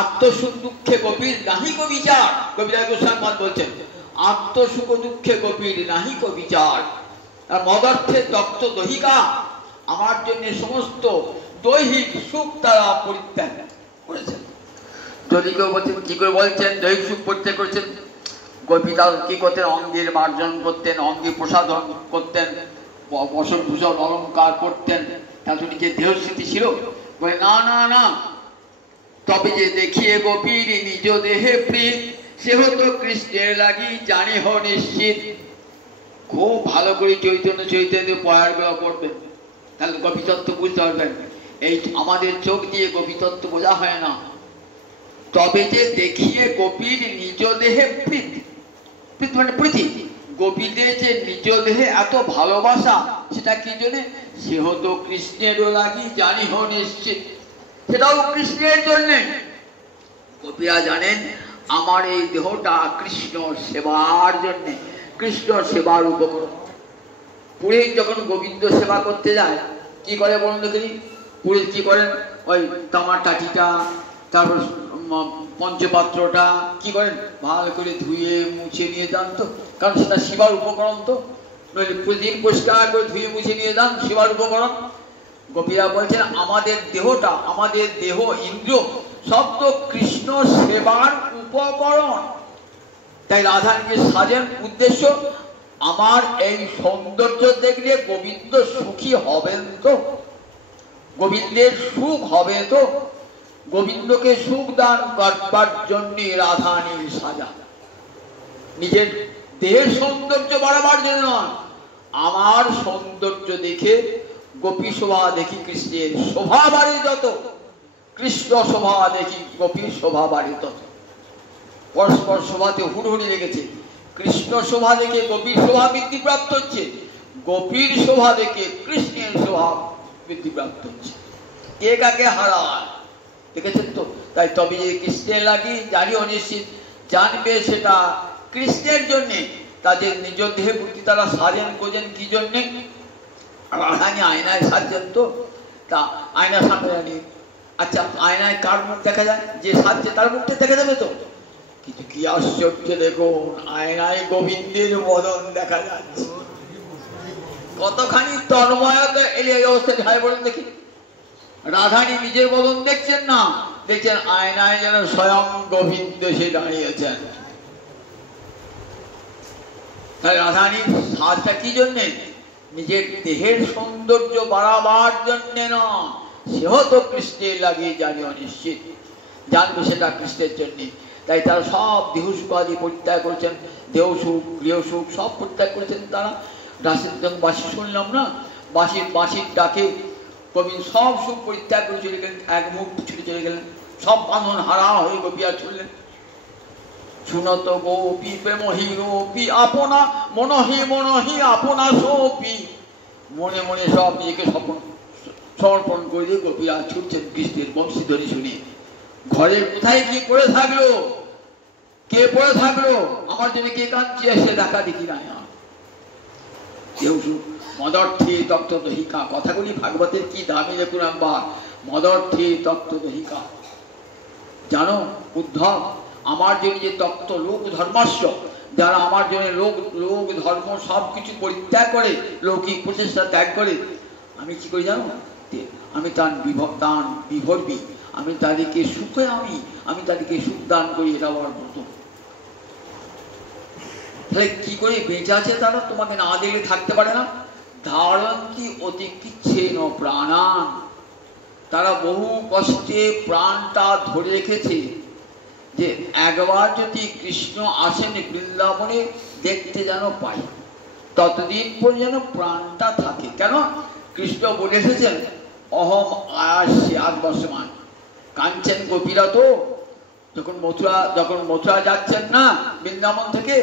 আত্মসুখ দুঃখে গোপীর নাহিক বিচার, কবিরাজ গোস্বামী বলছেন, আত্মসুখ দুঃখে গোপীর নাহিক বিচার। আর মদার্থে তপ্ত দহিকা, আমার জন্য সমস্ত দৈহিক সুখ তারা পরিত্যাগ করেছেন। যদি কেউ বলছেন কি করে বলছেন দৈহিক সুখ পরিত্যাগ করেছেন? গোপীরা কি করতেন? অঙ্গের মার্জন করতেন, অঙ্গে প্রসাধন করতেন, বসন ভূষণ অলঙ্কার করতেন, তাতে নিজের দেহস্থিতি ছিল। বলে না না না, তবে যে দেখিয়ে গোপীর নিজ দেহে প্রীত, সে হতো কৃষ্ণের লাগি জানি হ নিশ্চিত। খুব ভালো করে চৈতন্য চৈতন্য পয়ারগুলো করবেন, তাহলে গোপীতত্ত্ব বুঝতে পারবেন। এই আমাদের চোখ দিয়ে গোপীতত্ত্ব বোঝা হয় না। তবে যে দেখিয়ে গোপীর নিজ দেহে প্রীত, প্রীত মানে প্রীতি, গোপীদের যে নিজ দেহে এত ভালোবাসা, সেটা কি জন্য? সে হতো কৃষ্ণেরও লাগি জানি হ নিশ্চিত, সেটাও কৃষ্ণের জন্যে। গোপীরা জানেন আমার এই দেহটা কৃষ্ণ সেবার জন্য, কৃষ্ণ সেবার উপকরণ। পুরীর যখন গোবিন্দ সেবা করতে যায় কি করে বলুন দেখি? পুরীর কি করেন? ওই তামার টাটিটা, তারপর পঞ্চপাত্রটা কি করেন? ভালো করে ধুয়ে মুছে নিয়ে যান, তো কারণ সেটা সেবার উপকরণ। তো প্রতিদিন পরিষ্কার করে ধুয়ে মুছে নিয়ে যান, সেবার উপকরণ। গোপীরা বলছেন আমাদের দেহটা, আমাদের দেহ ইন্দ্রিয় সব তো কৃষ্ণ সেবার উপকরণ। তাই রাধারানীকে সাজেন উদ্দেশ্য, আমার এই সৌন্দর্য দেখলে গোবিন্দ সুখী হবেন তো, গোবিন্দের সুখ হবে তো। গোবিন্দকে সুখ দান করবার জন্য রাধারানীর সাজা, নিজের দেহের সৌন্দর্য বাড়াবার জন্য নয়। আমার সৌন্দর্য দেখে গোপী শোভা দেখি কৃষ্ণের শোভা বাড়ে যত, কৃষ্ণ শোভা দেখি গোপীর শোভা বাড়ে তত। পরস্পর শোভাতে হুড়হুড়ি লেগেছে। কৃষ্ণ শোভা দেখে গোপীর শোভা বৃদ্ধিপ্রাপ্ত হচ্ছে, গোপীর শোভা দেখে কৃষ্ণের শোভা বৃদ্ধিপ্রাপ্ত হচ্ছে। কে কাকে হারায় দেখেছেন তো? তাই তবে যে কৃষ্ণের লাগি জানি অনিশ্চিত, জানবে সেটা কৃষ্ণের জন্যে। তাদের নিজ দেহে বুদ্ধি তারা সাজেন কোজেন কি জন্যে? রাধারানী আয়নায় সাজছেন তো, তা আয়নার সামনে রানী, আচ্ছা আয়নায় কার মুখ দেখা যায়? যে সাজছে তার মুখটা দেখা যাবে তো। কিন্তু কি আশ্চর্য দেখুন, আয়নায় গোবিন্দের বদন দেখা যাচ্ছে। কতখানি তন্ময়তা এলে এই অবস্থায় হয় বলুন দেখি। রাধারানী নিজের বদন দেখছেন না, দেখছেন আয়নায় যেন স্বয়ং গোবিন্দ সে দাঁড়িয়েছেন। তাই রাধারানীর সাজটা কি জন্যে? নিজের দেহের সৌন্দর্য বাড়াবার জন্যে নয়, সেও তো কৃষ্ণের লাগিয়ে জানি অনিশ্চিত, জানবে সেটা কৃষ্ণের জন্যে। তাই তারা সব দেহ সুখ আদি পরিত্যাগ করেছেন, দেহ সুখ গৃহ সুখ সব পরিত্যাগ করেছেন তারা। রাসের যখন বাঁশি শুনলাম না, বাঁশির ডাকে গোবিন্দ সব সুখ পরিত্যাগ করে চলে গেলেন, এক মুহূর্তে ছুটে চলে গেলেন, সব বাঁধন হারা হয়ে গোপিয়া ছুটলেন। শুনত গোপী প্রেমহী রূপী আপনা মনহি মনহি আপনা সোপি, মনে মনে সব নিজেকে সমর্পণ করে দিয়ে গোপীরা ছুটছেন কৃষ্ণের বংশীধ্বনি শুনিয়ে। ঘরে কোথায় কি পড়ে থাকলো, কে পড়ে থাকলো, আমার জন্য কে কাঁদছে, এসে দেখা দেখি না। কেউ মদর্থে তপ্ত দহিকা, কথাগুলি ভাগবতের কি দামি দেখুন একবার। মদর্থে তপ্ত দহিকা, জানো উদ্ধব, আমার জন্য যে তপ্ত লোক ধর্মাস্য, যারা আমার জন্য লোক ধর্ম সব কিছু পরিত্যাগ করে, লৌকিক প্রচেষ্টা ত্যাগ করে, আমি কি করি জানো? আমি তার বিভর্বী, আমি তাদেরকে সুখে আমি তাদেরকে সুখ দান করি, এটা আমার মতো। তাহলে কি করে বেঁচে আছে তারা? তোমাকে না দিলে থাকতে পারে না। ধারন্তি অতিকিচ্ছেন প্রাণান, তারা বহু কষ্টে প্রাণটা ধরে রেখেছে, যে একবার যদি কৃষ্ণ আসেন বৃন্দাবনে দেখতে যেন পাই, ততদিন পর্যন্ত প্রাণটা থাকে। কেন? কৃষ্ণ বলে এসেছেন অহম আয়াসে আদবর্ষমান, কাঁদছেন গোপীরা তো, যখন মথুরা যাচ্ছেন না বৃন্দাবন থেকে,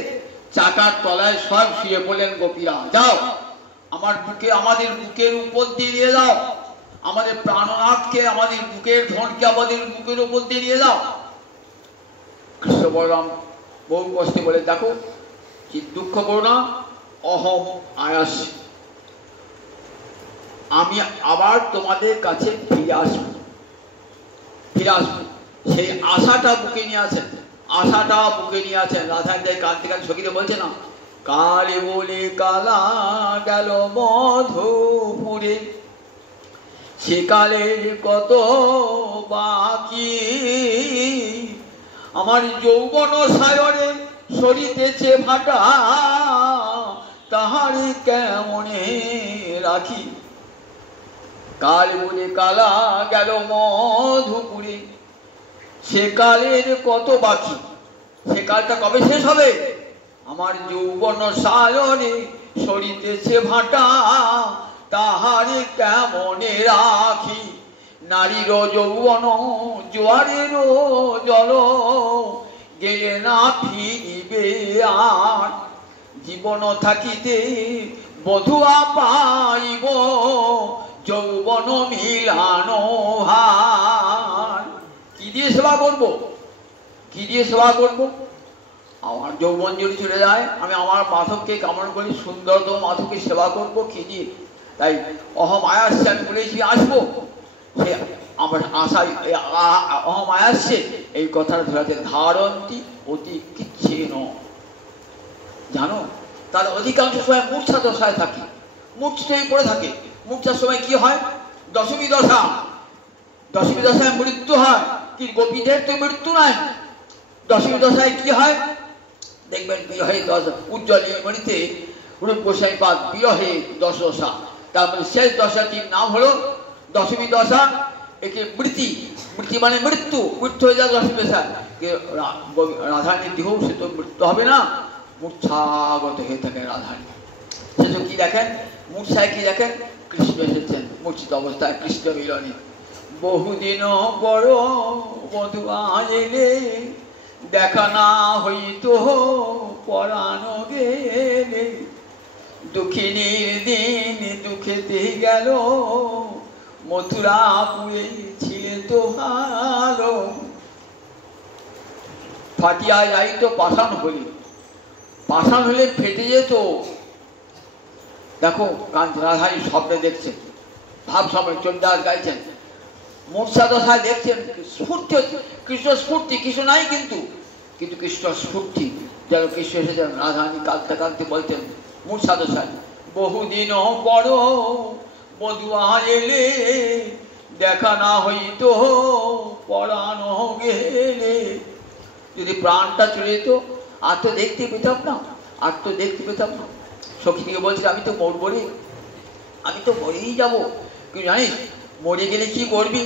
চাকার তলায় সব শুয়ে পড়লেন গোপীরা। যাও আমাদের বুকের উপর দিয়ে নিয়ে যাও, আমাদের প্রাণনাথকে, আমাদের বুকের ধনকে আমাদের বুকের উপর দিয়ে নিয়ে যাও। কৃষ্ণ বলরাম বহু কষ্টে বলে, দেখো দুঃখ করো না, অহম আয়াস, আমি আবার তোমাদের কাছে ফিরে আসবো। সেই আশাটা বুকে নিয়ে আছেন, রাধান দেয় কাঁদতে কাঁদতে সখীতে বলছে না, কালে বলে কালা গেল মধুপুরে, সেকালের কত বাকি, আমার যৌবন সায়রে সরিতেছে ভাটা, তাহারে কেমনে রাখি। কাল বলে কালা গেল মধুপুরে, সেকালের কত বাকি, সে কালটা কবে শেষ হবে? আমার যৌবন সায়রে সরিতেছে ভাটা, তাহারে কেমনে রাখি। নারীর যৌবন জোয়ারের জল, গেলে না ফিরিবে আর, জীবন থাকিতে বধুয়া পাইব, যৌবন মিলানো হার। কি দিয়ে সেবা করবো? আমার যৌবন যদি চলে যায়, আমি আমার মাধবকে কামনা করি, সুন্দরতম মাধবকে সেবা করবো কি দিয়ে? তাই অহম আয়াসে আমি বলেছি আসবো, সে আমার আশা অহম আয়াসে এই কথাটা ধরাতে ধারন্তি অতি কিচ্ছেন। জানো, তার অধিকাংশ সময় মূর্ছা দশায় থাকি, মূর্ছায় পড়ে থাকে। মূর্ছার সময় কি হয়? দশমী দশায় মৃত্যু হয়। কি গোপীদের তো মৃত্যু নাই, দশমী দশায় কি হয় দেখবেন, বিরহে উজ্জ্বলী মণিতে রূপ গোসাই পাদ বিরহে দশা, তারপরে শেষ দশাটির নাম হলো দশমী দশা। একে মৃত্যু মানে মৃত্যু হয়ে যায় দশমী দশা। রাধারানীর দেহ সে তো মৃত্যু হবে না, মূর্ছাগত হয়ে থাকে রাধারানী। সেসব কি দেখেন, মূর্ছায় কি দেখেন? কৃষ্ণ এসেছেন মূর্ছিত অবস্থায়, কৃষ্ণ মিলনে। বহুদিন বড় বধূ আইলে, দেখা না হইতো পরাণ গেলে, দুঃখিনীর দিন দুঃখেতে গেল, মথুরাপুরে ছিলে তো ভালো। ফাটিয়া যাইতো পাষাণ হলে ফেটে যেত। দেখো রাধারী স্বপ্নে দেখছেন, ভাব স্বপ্নে চন্ডাস গাইছেন, মূর্ছা দশায় দেখছেন স্ফূর্তি, কৃষ্ণ স্ফূর্তি, কৃষ্ণ নাই কিন্তু কৃষ্ণ স্ফূর্তি, যেন কৃষ্ণ এসেছেন। রাধারানী কাঁদতে কাঁদতে বলতেন মূর্ছা দশায়, বহুদিন বড় বধূয়া এলে, দেখা না হইতো পরাণ গেলে। যদি প্রাণটা চলে যেত আর তো দেখতে পেতাম না। সখী দিয়ে বলছে, আমি তো মরেই যাবো। কিন্তু জানিস মরে গেলে কি করবি?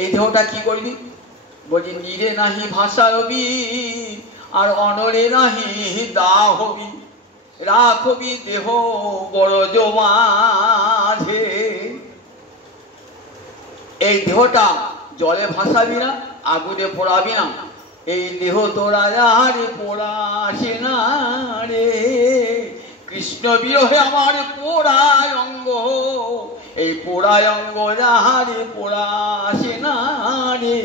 এই দেহটা কি করবি? বলছি, নীরে নাহি ভাষা রবি, আর অনরে নাহি দাহবি, রাখবি দেহ বড় জমাঝে। এই দেহটা জলে ভাসাবি না, আগুনে পোড়াবি না। এই দেহ তোরা আর পোড়াসে না রে, কৃষ্ণ বিরহে আমার পোড়ায় অঙ্গ, এই পোড়ায় অঙ্গ যাহারে পোড়াসে না রে।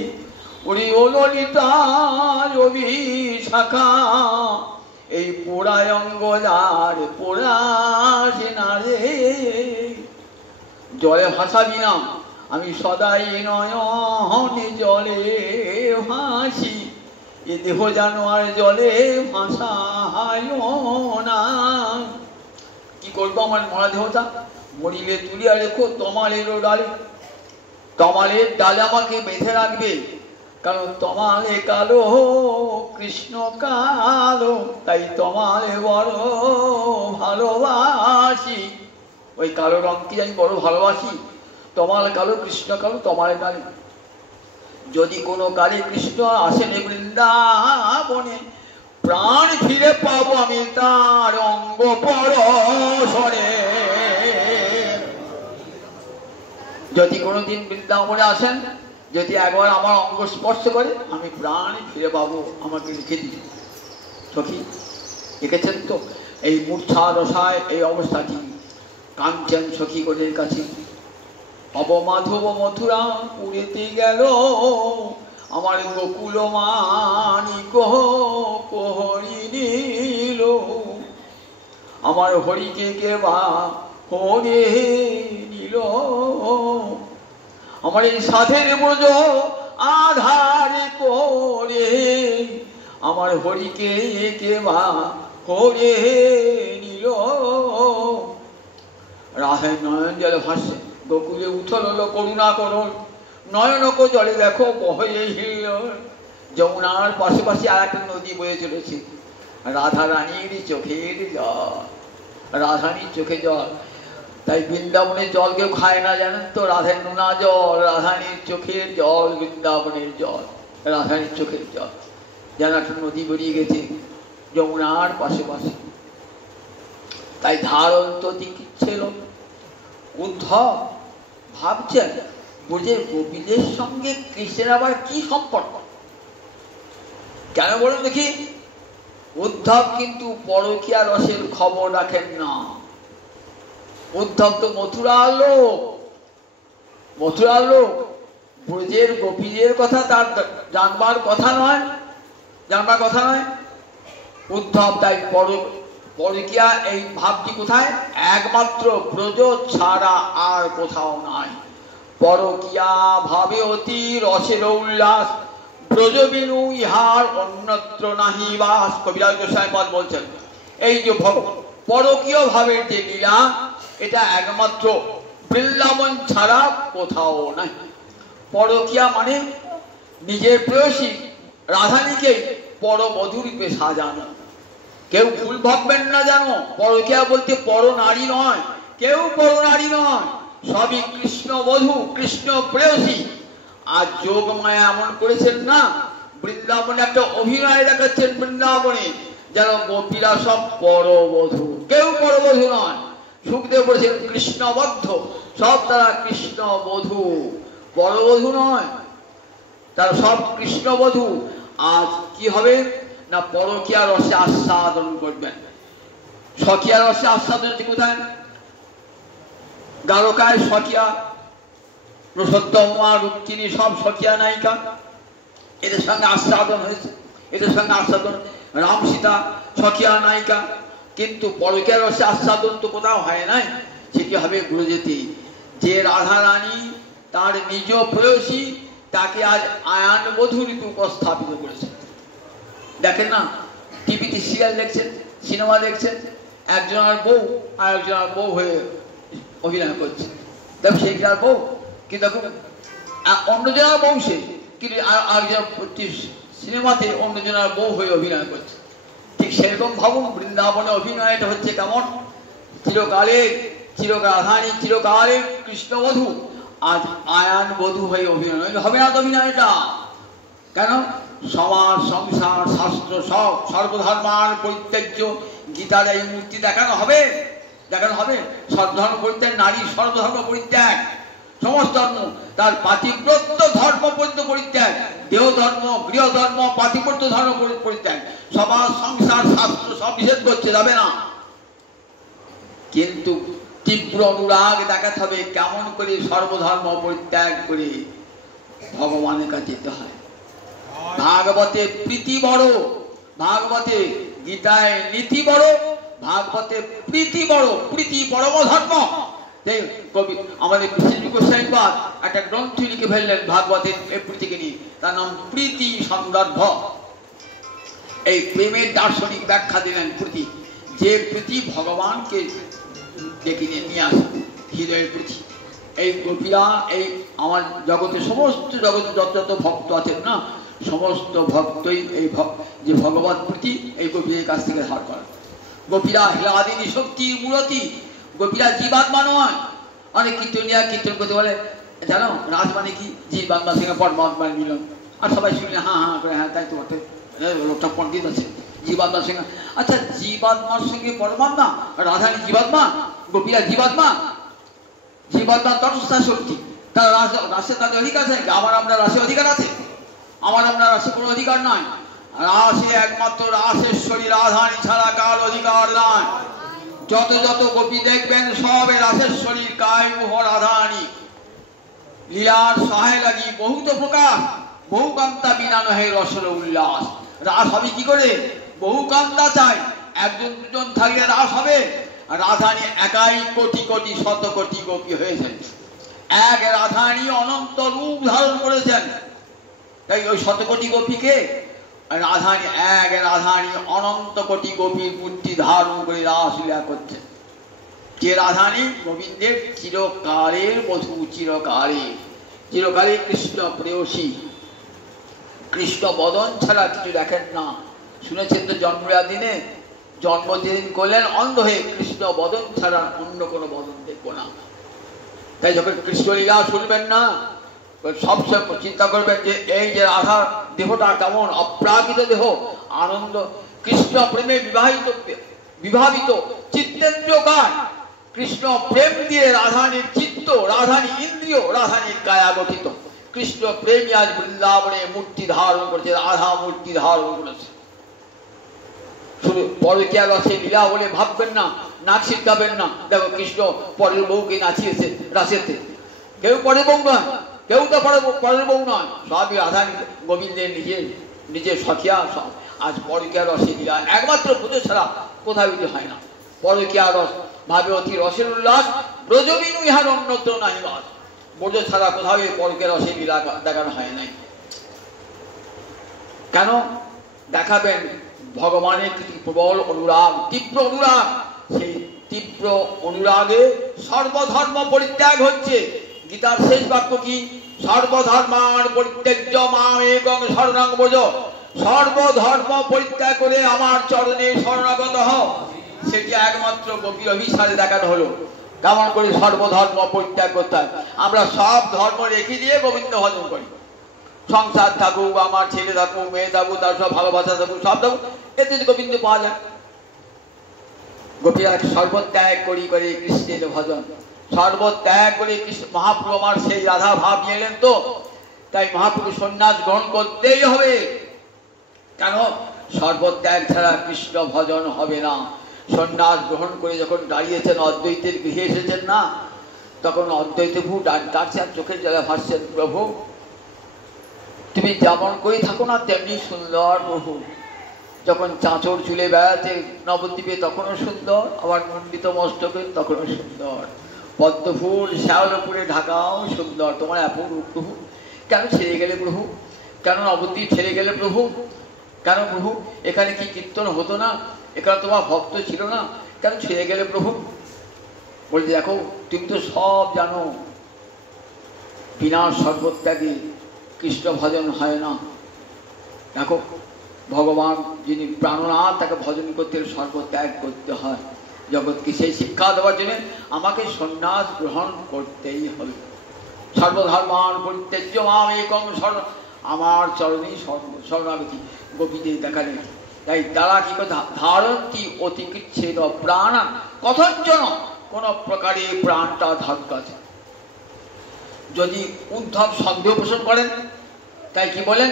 ওরে ও ললিতা রবি শাখা, এই পোড়ায় অঙ্গ যার পোড়াসে না রে। জলে ভাসাবি না, আমি সদাই নয়নে জলে ভাসি, এ দেহ যেন আর জলে ভাসায় না। কি করবো আমার মরা দেহটা? মরিলে তুলিয়া রেখো তমালের ডালে, তমালের ডালে আমাকে বেঁধে রাখবে, কারণ তমালে কালো কৃষ্ণ কালো, তাই তমালে বড় ভালোবাসি। ওই কালো রঙকে আমি বড় ভালোবাসি। তমাল কালো কৃষ্ণ কালো, তমালে ডালে। যদি কোনো কালে কৃষ্ণ আসেন বৃন্দাবনে, প্রাণ ফিরে পাবো আমি তার অঙ্গ পরশরে। যদি কোনোদিন বৃন্দাবনে আসেন, যদি একবার আমার অঙ্গ স্পর্শ করে আমি প্রাণই ফিরে পাবো, আমাকে লিখে দিন। সখী লিখেছেন তো এই মূর্ছা দশায় এই অবস্থাটি কাঞ্চন সখীগণের কাছে। অবমাধব মথুরা পুরেতে গেল, আমার গোকুল মানিক কোহরি নিল, আমার হরিকে কে বা হরে নিল, আমার এই সাধের ব্রজ আধারে করে, আমার হরিকে কে বা হরে নিল। রাধে নয়ন জলে ভাসছে, গোকুলে উথল হলো করুণা করুন, নয়নক জলে দেখো বহে হিল। যমুনার পাশাপাশি আর একটা নদী বয়ে চলেছে, রাধা রানীর চোখের জল, রাধারানীর চোখে জল। তাই বৃন্দাবনের জল কেউ খায় না জানেন তো, রাধার নোনা জল, রাধারানীর চোখের জল, বৃন্দাবনের জল, রাধারানীর চোখের জল। যেন একটা নদী বেরিয়ে গেছে যমুনার পাশাপাশি। তাই ধারণ তো ছিল উদ্ধব ভাবছেন ব্রজের গোপীদের সঙ্গে কৃষ্ণের আবার কি সম্পর্ক, কেন বলুন দেখি। উদ্ধব কিন্তু পরকীয়া রসের খবর রাখেন না। উদ্ধব তো মথুরার লোক, মথুরার লোক, ব্রজের গোপীদের কথা তার জানবার কথা নয়, জানবার কথা নয়। উদ্ধব তাই পরকীয়া এই ভাবটি কোথায়, একমাত্র ব্রজ ছাড়া আর কোথাও নাই। পরকীয়া ভাবে অতি রসের উল্লাস, ব্রজ বিনু ইহার অন্যত্র নাহি বাস। কবিরাজ গোস্বামীপাদ বলছেন এই যে পরকীয় ভাবের যে লীলা, এটা একমাত্র বৃন্দাবন ছাড়া কোথাও নাই। পরকীয়া মানে নিজের প্রেয়সী রাধানীকে পরবধূ রূপে সাজানো। কেউ ভুল ভাববেন না জানো, পরকীয়া বলতে পর নারী নয়, কেউ পর নারী নয়, সবই কৃষ্ণ বধূ, কৃষ্ণ প্রেয়সী। আর যোগ মায়া এমন করেছেন না, বৃন্দাবনে একটা অভিনয় দেখাচ্ছেন বৃন্দাবনে, যেন গোপীরা সব পরবধূ, কেউ পরবধূ নয়। সুখদেব বলেছেন কৃষ্ণবদ্ধ, সব তারা কৃষ্ণ বধূ, পরবধূ নয়, তারা সব কৃষ্ণবধূ। আজ কি হবে না, পরকীয়া রসে আস্বাদন করবেন। সখিয়া রসে আস্বাদন কোথায়, দ্বারকায় সখিয়া, সত্যমা রুক্মিণী সব সখিয়া নায়িকা, এদের সঙ্গে আস্বাদন হয়েছে, এদের সঙ্গে আস্বাদন। রাম সীতা সখিয়া নায়িকা, কিন্তু পরকীয়া রসে আস্বাদন তো কোথাও হয় নাই। সেটি হবে ব্রজেতে। যে রাধা রানী তার নিজ প্রেয়সী, তাকে আজ আয়ান বধূ রূপে উপস্থাপিত করেছে। দেখেন না, টিভিতে সিরিয়াল দেখছেন, সিনেমা দেখছেন, একজনের বউ আর একজনের বউ হয়ে অভিনয় করছে। দেখো সেইটার বউ, কিন্তু দেখুন অন্যজনের বউ সে, কিন্তু আরেকজন সিনেমাতে অন্যজনের বউ হয়ে অভিনয় করছে। ঠিক সেরকম ভাবুন, বৃন্দাবনে অভিনয়টা হচ্ছে কেমন, চিরকালের চিরকাধানী, চিরকালের কৃষ্ণবধূ আজ আয়ান বধূ হয়ে অভিনয় হবে না তো অভিনয়টা। কেন, সমাজ সংসার শাস্ত্র সব সর্বধর্মার পরিত্যাজ্য, গীতার এই মূর্তি দেখানো হবে, দেখানো হবে। সর্বধর্ম পরিত্যাগ, নারী সর্বধর্ম পরিত্যাগ, সমস্ত ধর্ম, তার পাতিব্রত্য ধর্ম পর্যন্ত পরিত্যাগ, দেহ ধর্ম, গৃহ ধর্ম, পাতিব্রত্য ধর্ম পরিত্যাগ, সমাজ সংসার শাস্ত্র সব নিষেধ করছে, যাবে না। কিন্তু তীব্র অনুরাগ দেখাতে হবে, কেমন করে সর্বধর্ম পরিত্যাগ করে ভগবানের কাছে যেতে হয়। ভাগবতে প্রীতি বড়, ভাগবতে গীতায় নীতি বড়, ভাগবতে প্রীতি বড়, প্রীতি পরম ধর্ম। কবি আমাদের শ্রী গোস্বামীপাদ একটা গ্রন্থ লিখে ফেললেন ভাগবতের এই প্রীতিকে নিয়ে, তার নাম প্রীতি সন্দর্ভ। এই প্রেমের দার্শনিক ব্যাখ্যা দিলেন প্রীতি, যে প্রীতি ভগবানকে ডেকে নিয়ে আসে, হৃদয়ের প্রীতি। এই গোপীরা এই আমার জগতে, সমস্ত জগতে যত যত ভক্ত আছেন না, সমস্ত ভক্তই এই যে ভগবত প্রীতি এই গোপীদের কাছ থেকে ধার করে। গোপীরা হ্লাদিনী শক্তির মূরতি, গোপীরা জীবাত্মা নয়। অনেক কীর্তনিয়া কীর্তন করতে বলে, জানো রাজ মানে কি, জীবাত্মার সঙ্গে পরমাত্মার মিলন। আর সবাই শুনলে হ্যাঁ হ্যাঁ করে, হ্যাঁ তাই তো বটে, লোকটা পণ্ডিত আছে, জীবাত্মার সঙ্গে। আচ্ছা জীবাত্মার সঙ্গে পরমাত্মা, রাধারানী জীবাত্মা, গোপীরা জীবাত্মা, জীবাত্মা তটস্থা শক্তি, তার রাসে তাদের অধিকার আছে? আমার আপনার রাসে অধিকার আছে? আমার আপনার রাসে কোনো অধিকার নয়। রাসে একমাত্র রাসেশ্বরী রাধারানী ছাড়া কার অধিকার নয়। যত যত গোপী দেখবেন সবে রাসেশ্বরীর কায় মুহ রাধারানী। লীলার সহায় লাগি বহুত প্রকাশ, বহু কান্তা বিনা নহে রসর উল্লাস। রাস হবে কি করে? বহু কান্তা চাই, একজন দুজন থাকলে রাস হবে। রাধারানী একাই কোটি কোটি শত কোটি গোপী হয়েছেন। এক রাধারানী অনন্ত রূপ ধারণ করেছেন। তাই ওই শত কোটি গোপীকে রাধারানী, এক রাধারানী অনন্ত কোটি গোপীর মূর্তি ধারণ করে রাসলীলা করছেন। যে রাধারানী গোবিন্দের চিরকালের বধূ, চিরকালে কৃষ্ণ প্রেয়সী। কৃষ্ণ বদন ছাড়া কিছু দেখেন না। শুনেছেন তো জন্মের দিনে, জন্ম যেদিন করলেন অন্ধ হয়ে, কৃষ্ণ বদন ছাড়া অন্য কোনো বদন দেখবো না। তাই যখন কৃষ্ণলীলা শুনবেন না, সবসময় চিন্তা করবেন যে এই যে রাধার দেহটা কেমন অপ্রাকৃত দেহ, আনন্দ কৃষ্ণ প্রেমে বিভাবিত চিত্তেন্দ্রিয় কায়। কৃষ্ণ প্রেম দিয়ে রাধারানীর চিত্ত, রাধারানী ইন্দ্রিয়, রাধারানীর কায়া গঠিত। কৃষ্ণ প্রেমী আজ বৃন্দাবনে মূর্তি ধারণ করেছে, রাধা মূর্তি ধারণ করেছে। শুধু পরকীয়া রসে লীলা বলে ভাববেন না, নাচ শিখাবেন না। দেখো কৃষ্ণ পরের বউকে নাচিয়েছে রাসেতে। কেউ পরের বউ নয়, কেউ তো পরের বউ নয়, সবই রাধারানী গোবিন্দের নিজের সখিয়া। সব আজ পরকীয়া রসে লীলা একমাত্র পুজো ছাড়া কোথাও হয় না। পরকীয়া রস ভাবে অতি রসের উল্লাস, ব্রজবিনু ইহার অন্যত্র নাই বাস। ব্রজ ছাড়া কোথাও পরকীয়া রসে লীলা দেখানো হয় নাই। কেন দেখাবেন? ভগবানের প্রবল অনুরাগ, তীব্র অনুরাগ। সেই তীব্র অনুরাগে সর্বধর্ম পরিত্যাগ হচ্ছে। গীতার শেষ বাক্য কি? সর্বধর্মান পরিত্যাজ্য মাম একং শরণং ব্রজ। সর্বধর্ম পরিত্যাগ করে আমার চরণে শরণাগত হও। সেটি একমাত্র গোপীর অভিসারে দেখানো হলো। কেমন করে সর্বধর্ম পরিত্যাগ করতে হয়? আমরা সব ধর্ম রেখে দিয়ে গোবিন্দ ভজন করি। সংসার থাকুক, আমার ছেলে থাকুক, মেয়ে থাকুক, তার সব ভালোবাসা থাকুক, সব থাকুক, এতে গোবিন্দ পাওয়া যায়। গোপীরা সর্বত্যাগ করি করে কৃষ্ণের ভজন, সর্বত্যাগ করে কৃষ্ণ। মহাপ্রভু আমার সেই রাধা ভাব নিয়ে এলেন তো, তাই মহাপ্রভু সন্ন্যাস গ্রহণ করতেই হবে। কেন? সর্বত্যাগ ছাড়া কৃষ্ণ ভজন হবে না। সন্ন্যাস গ্রহণ করে যখন দাঁড়িয়েছেন, অদ্বৈতের গৃহে এসেছেন না, তখন অদ্বৈত প্রভু ডাকছে আর চোখের জলে ভাসছেন, প্রভু তুমি যেমন করে থাকো না তেমনি সুন্দর প্রভু। যখন চাঁচর চুলে বেড়াতে নবদ্বীপে তখনও সুন্দর, আবার মণ্ডিত মস্তকে তখনও সুন্দর, পদ্মফুল শ্যাওলপুরে ঢাকাও সুন্দর। তোমার অপরূপ প্রভু। কেন ছেড়ে গেলে প্রভু? কেন নবদ্বীপ ছেড়ে গেলে প্রভু? কেন প্রভু? এখানে কি কীর্তন হতো না? এখানে তোমার ভক্ত ছিল না? কেন ছেড়ে গেলে প্রভু? বলছে দেখো তুমি তো সব জানো, বিনা সর্বত্যাগে কৃষ্ণ ভজন হয় না। দেখো ভগবান যিনি প্রাণনাথ, তাকে ভজন করতে সর্বত্যাগ করতে হয়। জগৎকে সেই শিক্ষা দেওয়ার জন্য আমাকে সন্ন্যাস গ্রহণ করতেই হবে। সর্বধর্মান পরিত্যাজ্য মাম একং শরণ, আমার চরণেই শরণাগতি গোপীদের দেখালেন। তাই তারা কি কথা? ধারন্তি অতিকৃচ্ছেদ প্রাণ কথঞ্চন, কোন প্রকারে প্রাণটা ধারকাছে। যদি উদ্ধব সন্দেহ পোষণ করেন, তাই কি বলেন?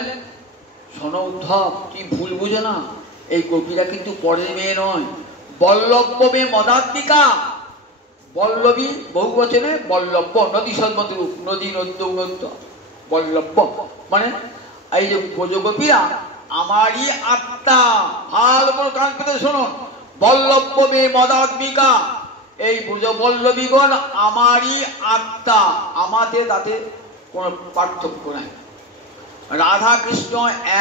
শোনো উদ্ধব, তুই ভুল বুঝো না, এই গোপীরা কিন্তু পরের মেয়ে নয়, বল্লভ্য মেয়ে মদাত্মিকা। বল্লভী বহু বচনে বল্লভ্য, নদী সন্মত রূপ, নদী নদ্য বল্লভ্য মানে এই যে ব্রজগোপীরা আমারই আত্মা। ভালো করে কান পেতে শুনুন, বল্লভ্য মেয়ে মদাত্মিকা। এই ব্রজবল্লভীগণ আমারই আত্মা, আমাদের তাতে কোনো পার্থক্য নাই। রাধা কৃষ্ণ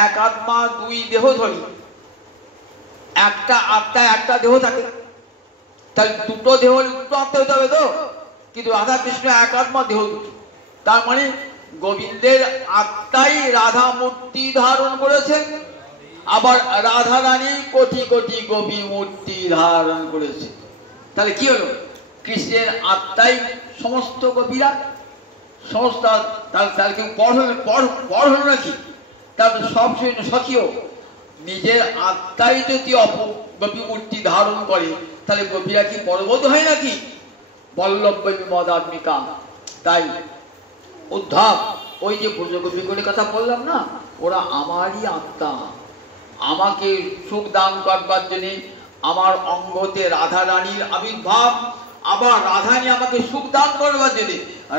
এক আত্মা দুই দেহ ধরি, একটা আত্মা একটা দেহ থাকে, তাহলে দুটো দেহ দুটো আত্মা হতে হবে তো। কিন্তু রাধা কৃষ্ণ এক আত্মা দেহ দুটো, তার মানে গোবিন্দের আত্মাই রাধা মূর্তি ধারণ করেছেন, আবার রাধা রানী কোটি কোটি গোপী মূর্তি ধারণ করেছে। তাহলে কি হলো? কৃষ্ণের আত্মাই সমস্ত গোপীরা, সমস্ত। তাহলে কেউ পর হলো নাকি? তাহলে সব সখীও নিজের আত্মাই যদি গোপী মূর্তি ধারণ করে, তাহলে গোপীরা কি পরবর্তী হয় নাকি? বল্লভ্য মদাত্মিকা। তাই উদ্ধব, ওই যে ব্রজগোপীগুলির কথা বললাম না, ওরা আমারই আত্মা। আমাকে সুখ দান করবার জন্য আমার অঙ্গতে রাধা রানীর আবির্ভাব, আবার রাধারানী আমাকে সুখ দান করবার জন্য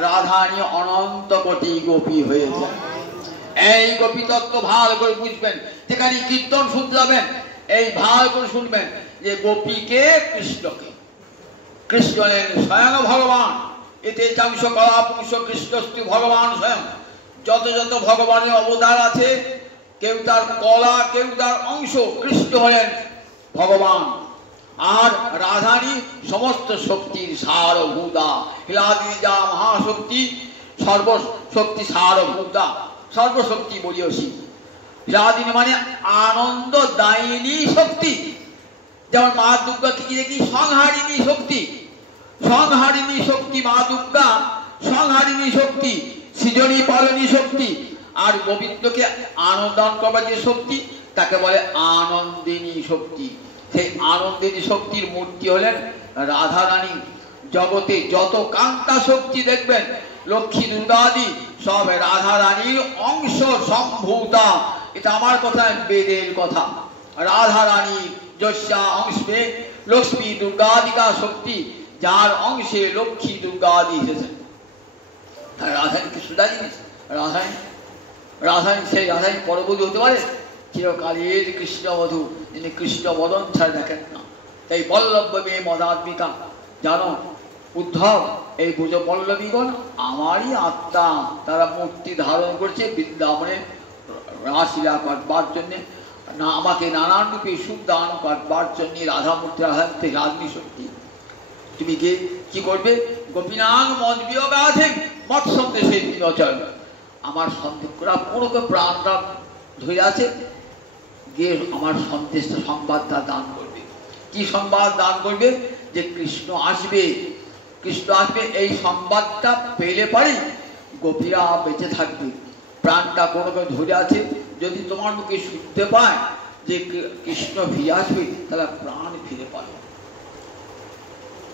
রাধারানী অনন্ত কোটি গোপী হয়ে যায়। এই গোপী তত্ত্ব ভালো করে বুঝবেন। যেখানে কীর্তন শুনতে যাবেন, এই ভালো করে শুনবেন যে গোপীকে কৃষ্ণকে, কৃষ্ণ হলেন স্বয়ং ভগবান। এতে চাংশ কলা পুংস কৃষ্ণস্তু ভগবান স্বয়ং। যত যত ভগবানের অবতার আছে, কেউ তার কলা, কেউ তার অংশ। কৃষ্ণ হলেন ভগবান, আর রাধারানী সমস্ত শক্তির সারভূতা। হিলাদিজা মহাশক্তি, সর্বশক্তি সারভূতা, সর্বশক্তি বলিয়সী। হিলাদিনী মানে আনন্দ দায়িনী শক্তি। যেমন মা দুর্গা কি দেখি সংহারিণী শক্তি, সংহারিণী শক্তি মা দুর্গা, সংহারিণী শক্তি, সৃজনী পালনী শক্তি। আর গোবিন্দকে আনন্দ করবার যে শক্তি, তাকে বলে আনন্দিনী শক্তি। সেই আনন্দিনী শক্তির মূর্তি হলেন রাধারানী। জগতে যত কান্তা শক্তি দেখবেন, লক্ষ্মী দুর্গাদি, সব রাধারানীর অংশ সম্ভূতা। এটা আমার কথা, বেদের কথা। রাধারানী যস্যা অংশে লক্ষ্মী দুর্গাদিকা শক্তি, যার অংশে লক্ষ্মী দুর্গাদি এসেছেন। রাধারানী কি সুদা জিনিস? রাধারানী সেই রাধারানী পরবর্তী হতে পারে? চিরকালের কৃষ্ণবধূ, যিনি কৃষ্ণ বদন ছাড়া দেখেন না। তাই বল্লভে মদাত্মিকা। জানো উদ্ধব, এই ব্রজ পল্লবীগণ আমারই আত্মা। তারা মূর্তি ধারণ করছে বৃন্দাবনে রাসলীলা করবার জন্যে, না আমাকে নানান রূপে সুখ দান করবার জন্যে। রাধা মূর্তি, রাধামূর্তি রাজনী শক্তি। তুমি গিয়ে কি করবে? গোপীনাং মদ বিয়োগাধে মৎ সন্দেশের বিনচয়। আমার সন্দেহ করা কোনো প্রাণটা ধরে আছে, গিয়ে আমার সন্দেশটা সংবাদটা দান করবে। কি সংবাদ দান করবে? যে কৃষ্ণ আসবে, কৃষ্ণ আসবে। এই সংবাদটা পেলে পারি গোপীরা বেঁচে থাকবে। প্রাণটা কোনো ধরে আছে, যদি তোমার মুখে শুনতে পায় যে কৃষ্ণ ফিরে আসবে, তাহলে প্রাণ ফিরে পাবে।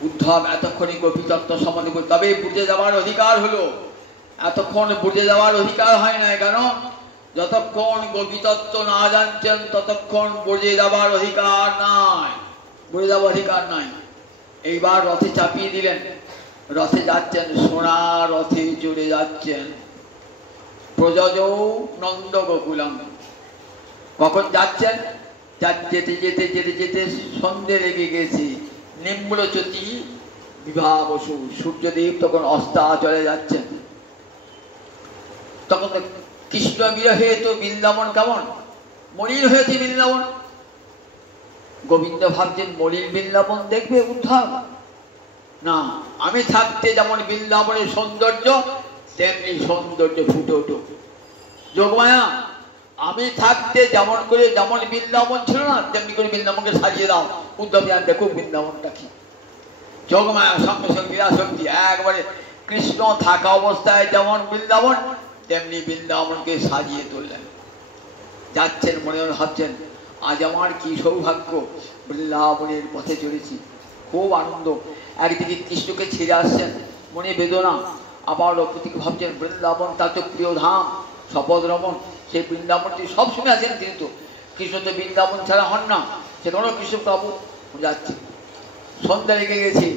উদ্ধব এতক্ষণই গোপী তত্ত্ব সম্বন্ধে, তবে বুঝে যাওয়ার অধিকার হলো। এতক্ষণ বুঝে যাওয়ার অধিকার হয় না। কেন? যতক্ষণ গোপী তত্ত্ব না জানছেন, ততক্ষণ বুঝে যাওয়ার অধিকার নাই, বুঝে যাওয়ার অধিকার নাই। এইবার রথে চাপিয়ে দিলেন, রথে যাচ্ছেন, সোনা রথে চড়ে যাচ্ছেন। প্রজজ নন্দ গোকুলাম। কখন যাচ্ছেন? যেতে যেতে যেতে যেতে সন্ধ্যে লেগে গেছে। নিম্নচতি বিবাহ বসু, সূর্যদেব তখন অস্তাচলে যাচ্ছেন। তখন কৃষ্ণ বিরহে তো বৃন্দাবন কেমন মলিন হয়েছে বৃন্দাবন। গোবিন্দ ভাবছেন মলিন বৃন্দাবন দেখবে উদ্ধব? না, আমি থাকতে যেমন বৃন্দাবনের সৌন্দর্য, তেমনি সৌন্দর্য ফুটে উঠুক। যোগমায়া, আমি থাকতে যেমন করে, যেমন বৃন্দাবন ছিল না, তেমনি করে বৃন্দাবনকে সাজিয়ে দাও। উদ্ধব দেখো বৃন্দাবনটা কি। যোগমায়া সঙ্গে সঙ্গে শক্তি একবারে কৃষ্ণ থাকা অবস্থায় যেমন বৃন্দাবন, তেমনি বৃন্দাবনকে সাজিয়ে তুললেন। যাচ্ছেন, মনে মনে ভাবছেন আজ আমার কি সৌভাগ্য, বৃন্দাবনের পথে চলেছি, খুব আনন্দ। একদিকে কৃষ্ণকে ছেড়ে আসছেন, মনে বেদনা। আবার অপরদিকে ভাবছেন বৃন্দাবন তার তো প্রিয় ধাম, শপথ রমন। সেই বৃন্দাবনটি সবসময় আছেন, কিন্তু কৃষ্ণ তো বৃন্দাবন ছাড়া হন না। সেখানে কৃষ্ণ প্রভু যাচ্ছে। সন্ধ্যা লেগে গেছে,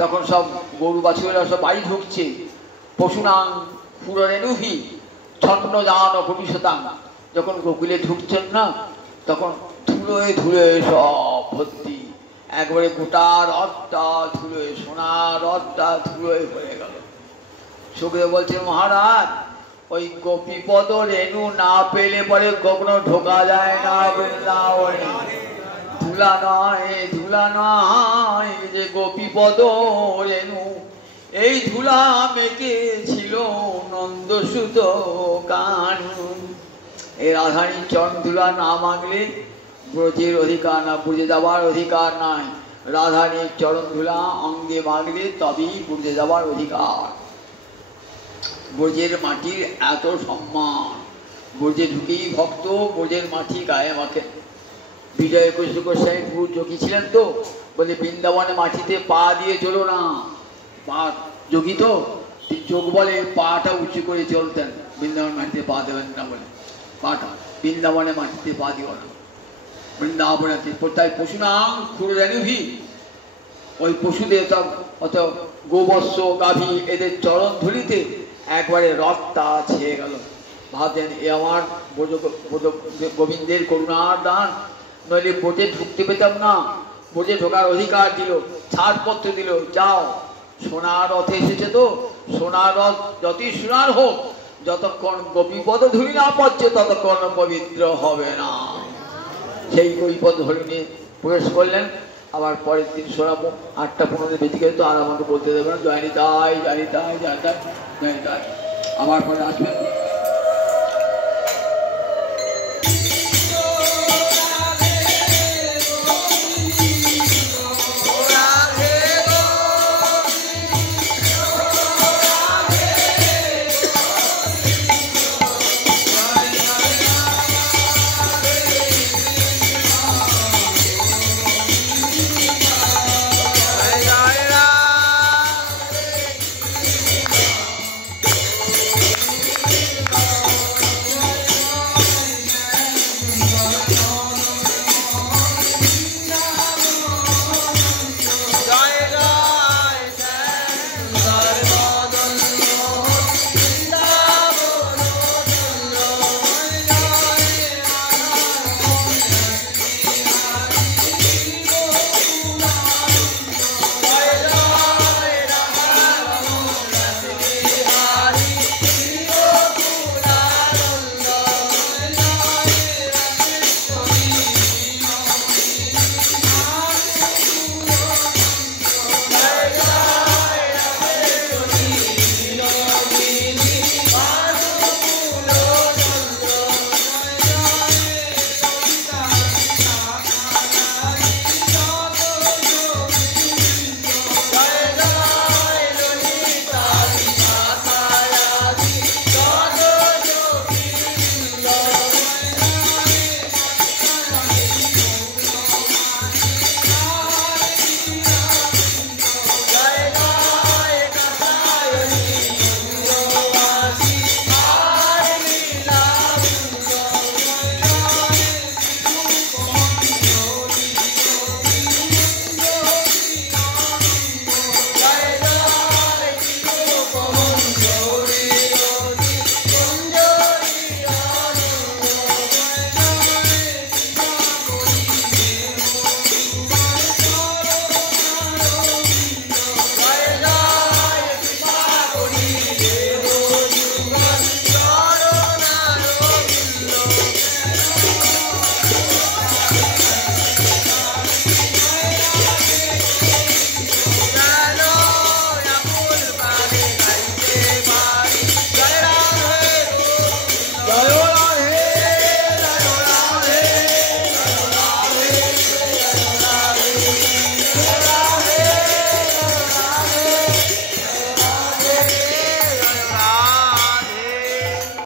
তখন সব গরু বাছুরেরা সব বাড়ি ঢুকছে। পশুনাং পুররেণুভি ছন্ন জান ভবিষ্যতাং। যখন গোকুলে ঢুকছেন না, তখন ধুলোয় ধুলোয় সব ভর্তি। একবারে গোটা রথটা ধুলোয়, সোনার রথটা ধুলোয় হয়ে গেল। সুখদেব বলছে মহারাজ, ওই গোপীপদ রেণু না পেলে পরে কখনো ঢোকা যায় না বৃন্দাবনে। ধুলা নয়, ধুলা নয়, যে গোপীপদ রেণু, এই ধুলা মেকেছিল নন্দসুত কানন। এই রাধারানীর চরণ ধুলা না মাগলে ব্রজের অধিকার না, বুঝে যাওয়ার অধিকার নাই। রাধারানীর চরণ ধুলা অঙ্গে মাগলে তবেই বুঝে যাওয়ার অধিকার। ব্রজের মাটির এত সম্মান, ব্রজে ঢুকেই ভক্ত ব্রজের মাটি গায়ে মাখেন। বিজয় কৃষ্ণ গোস্বামী পুরো যোগী ছিলেন তো, বলে বৃন্দাবনে মাটিতে পা দিয়ে চলো না। পা যোগী তো তিনি চোখ বলে পাটা উঁচু করে চলতেন, বৃন্দাবন মাটিতে পা দেবেন না বলে, পাটা বৃন্দাবনে মাটিতে পা দিও না, বৃন্দাবনে তাই পশু নাম খুরভি, ওই পশুদের সব অত গোবৎস গাভী এদের চরণ ধুলিতে একবারে রক্তা ছেয়ে গেল। ভাবতেন এ আমার গোবিন্দের করুণার দান, নইলে বোটে ঢুকতে পেতাম না। বোটে ঢোকার অধিকার দিল, ছাড়পত্র দিল, যাও সোনার রথে এসেছে তো, সোনার রথ যতই সোনার হোক, যতক্ষণ গোপীপদ ধুলি না পাচ্ছে ততক্ষণ পবিত্র হবে না। সেই গোপীপদ ধরে নিয়ে প্রবেশ করলেন। আবার পরের দিন শোনাবো 8টা 15 বেজে গেলে তো আর আমাকে বলতে দেবে না, জয়নিতাই জয়নিতাই জয়নিতাই জয়নিতাই। আমার পরে আসবেন।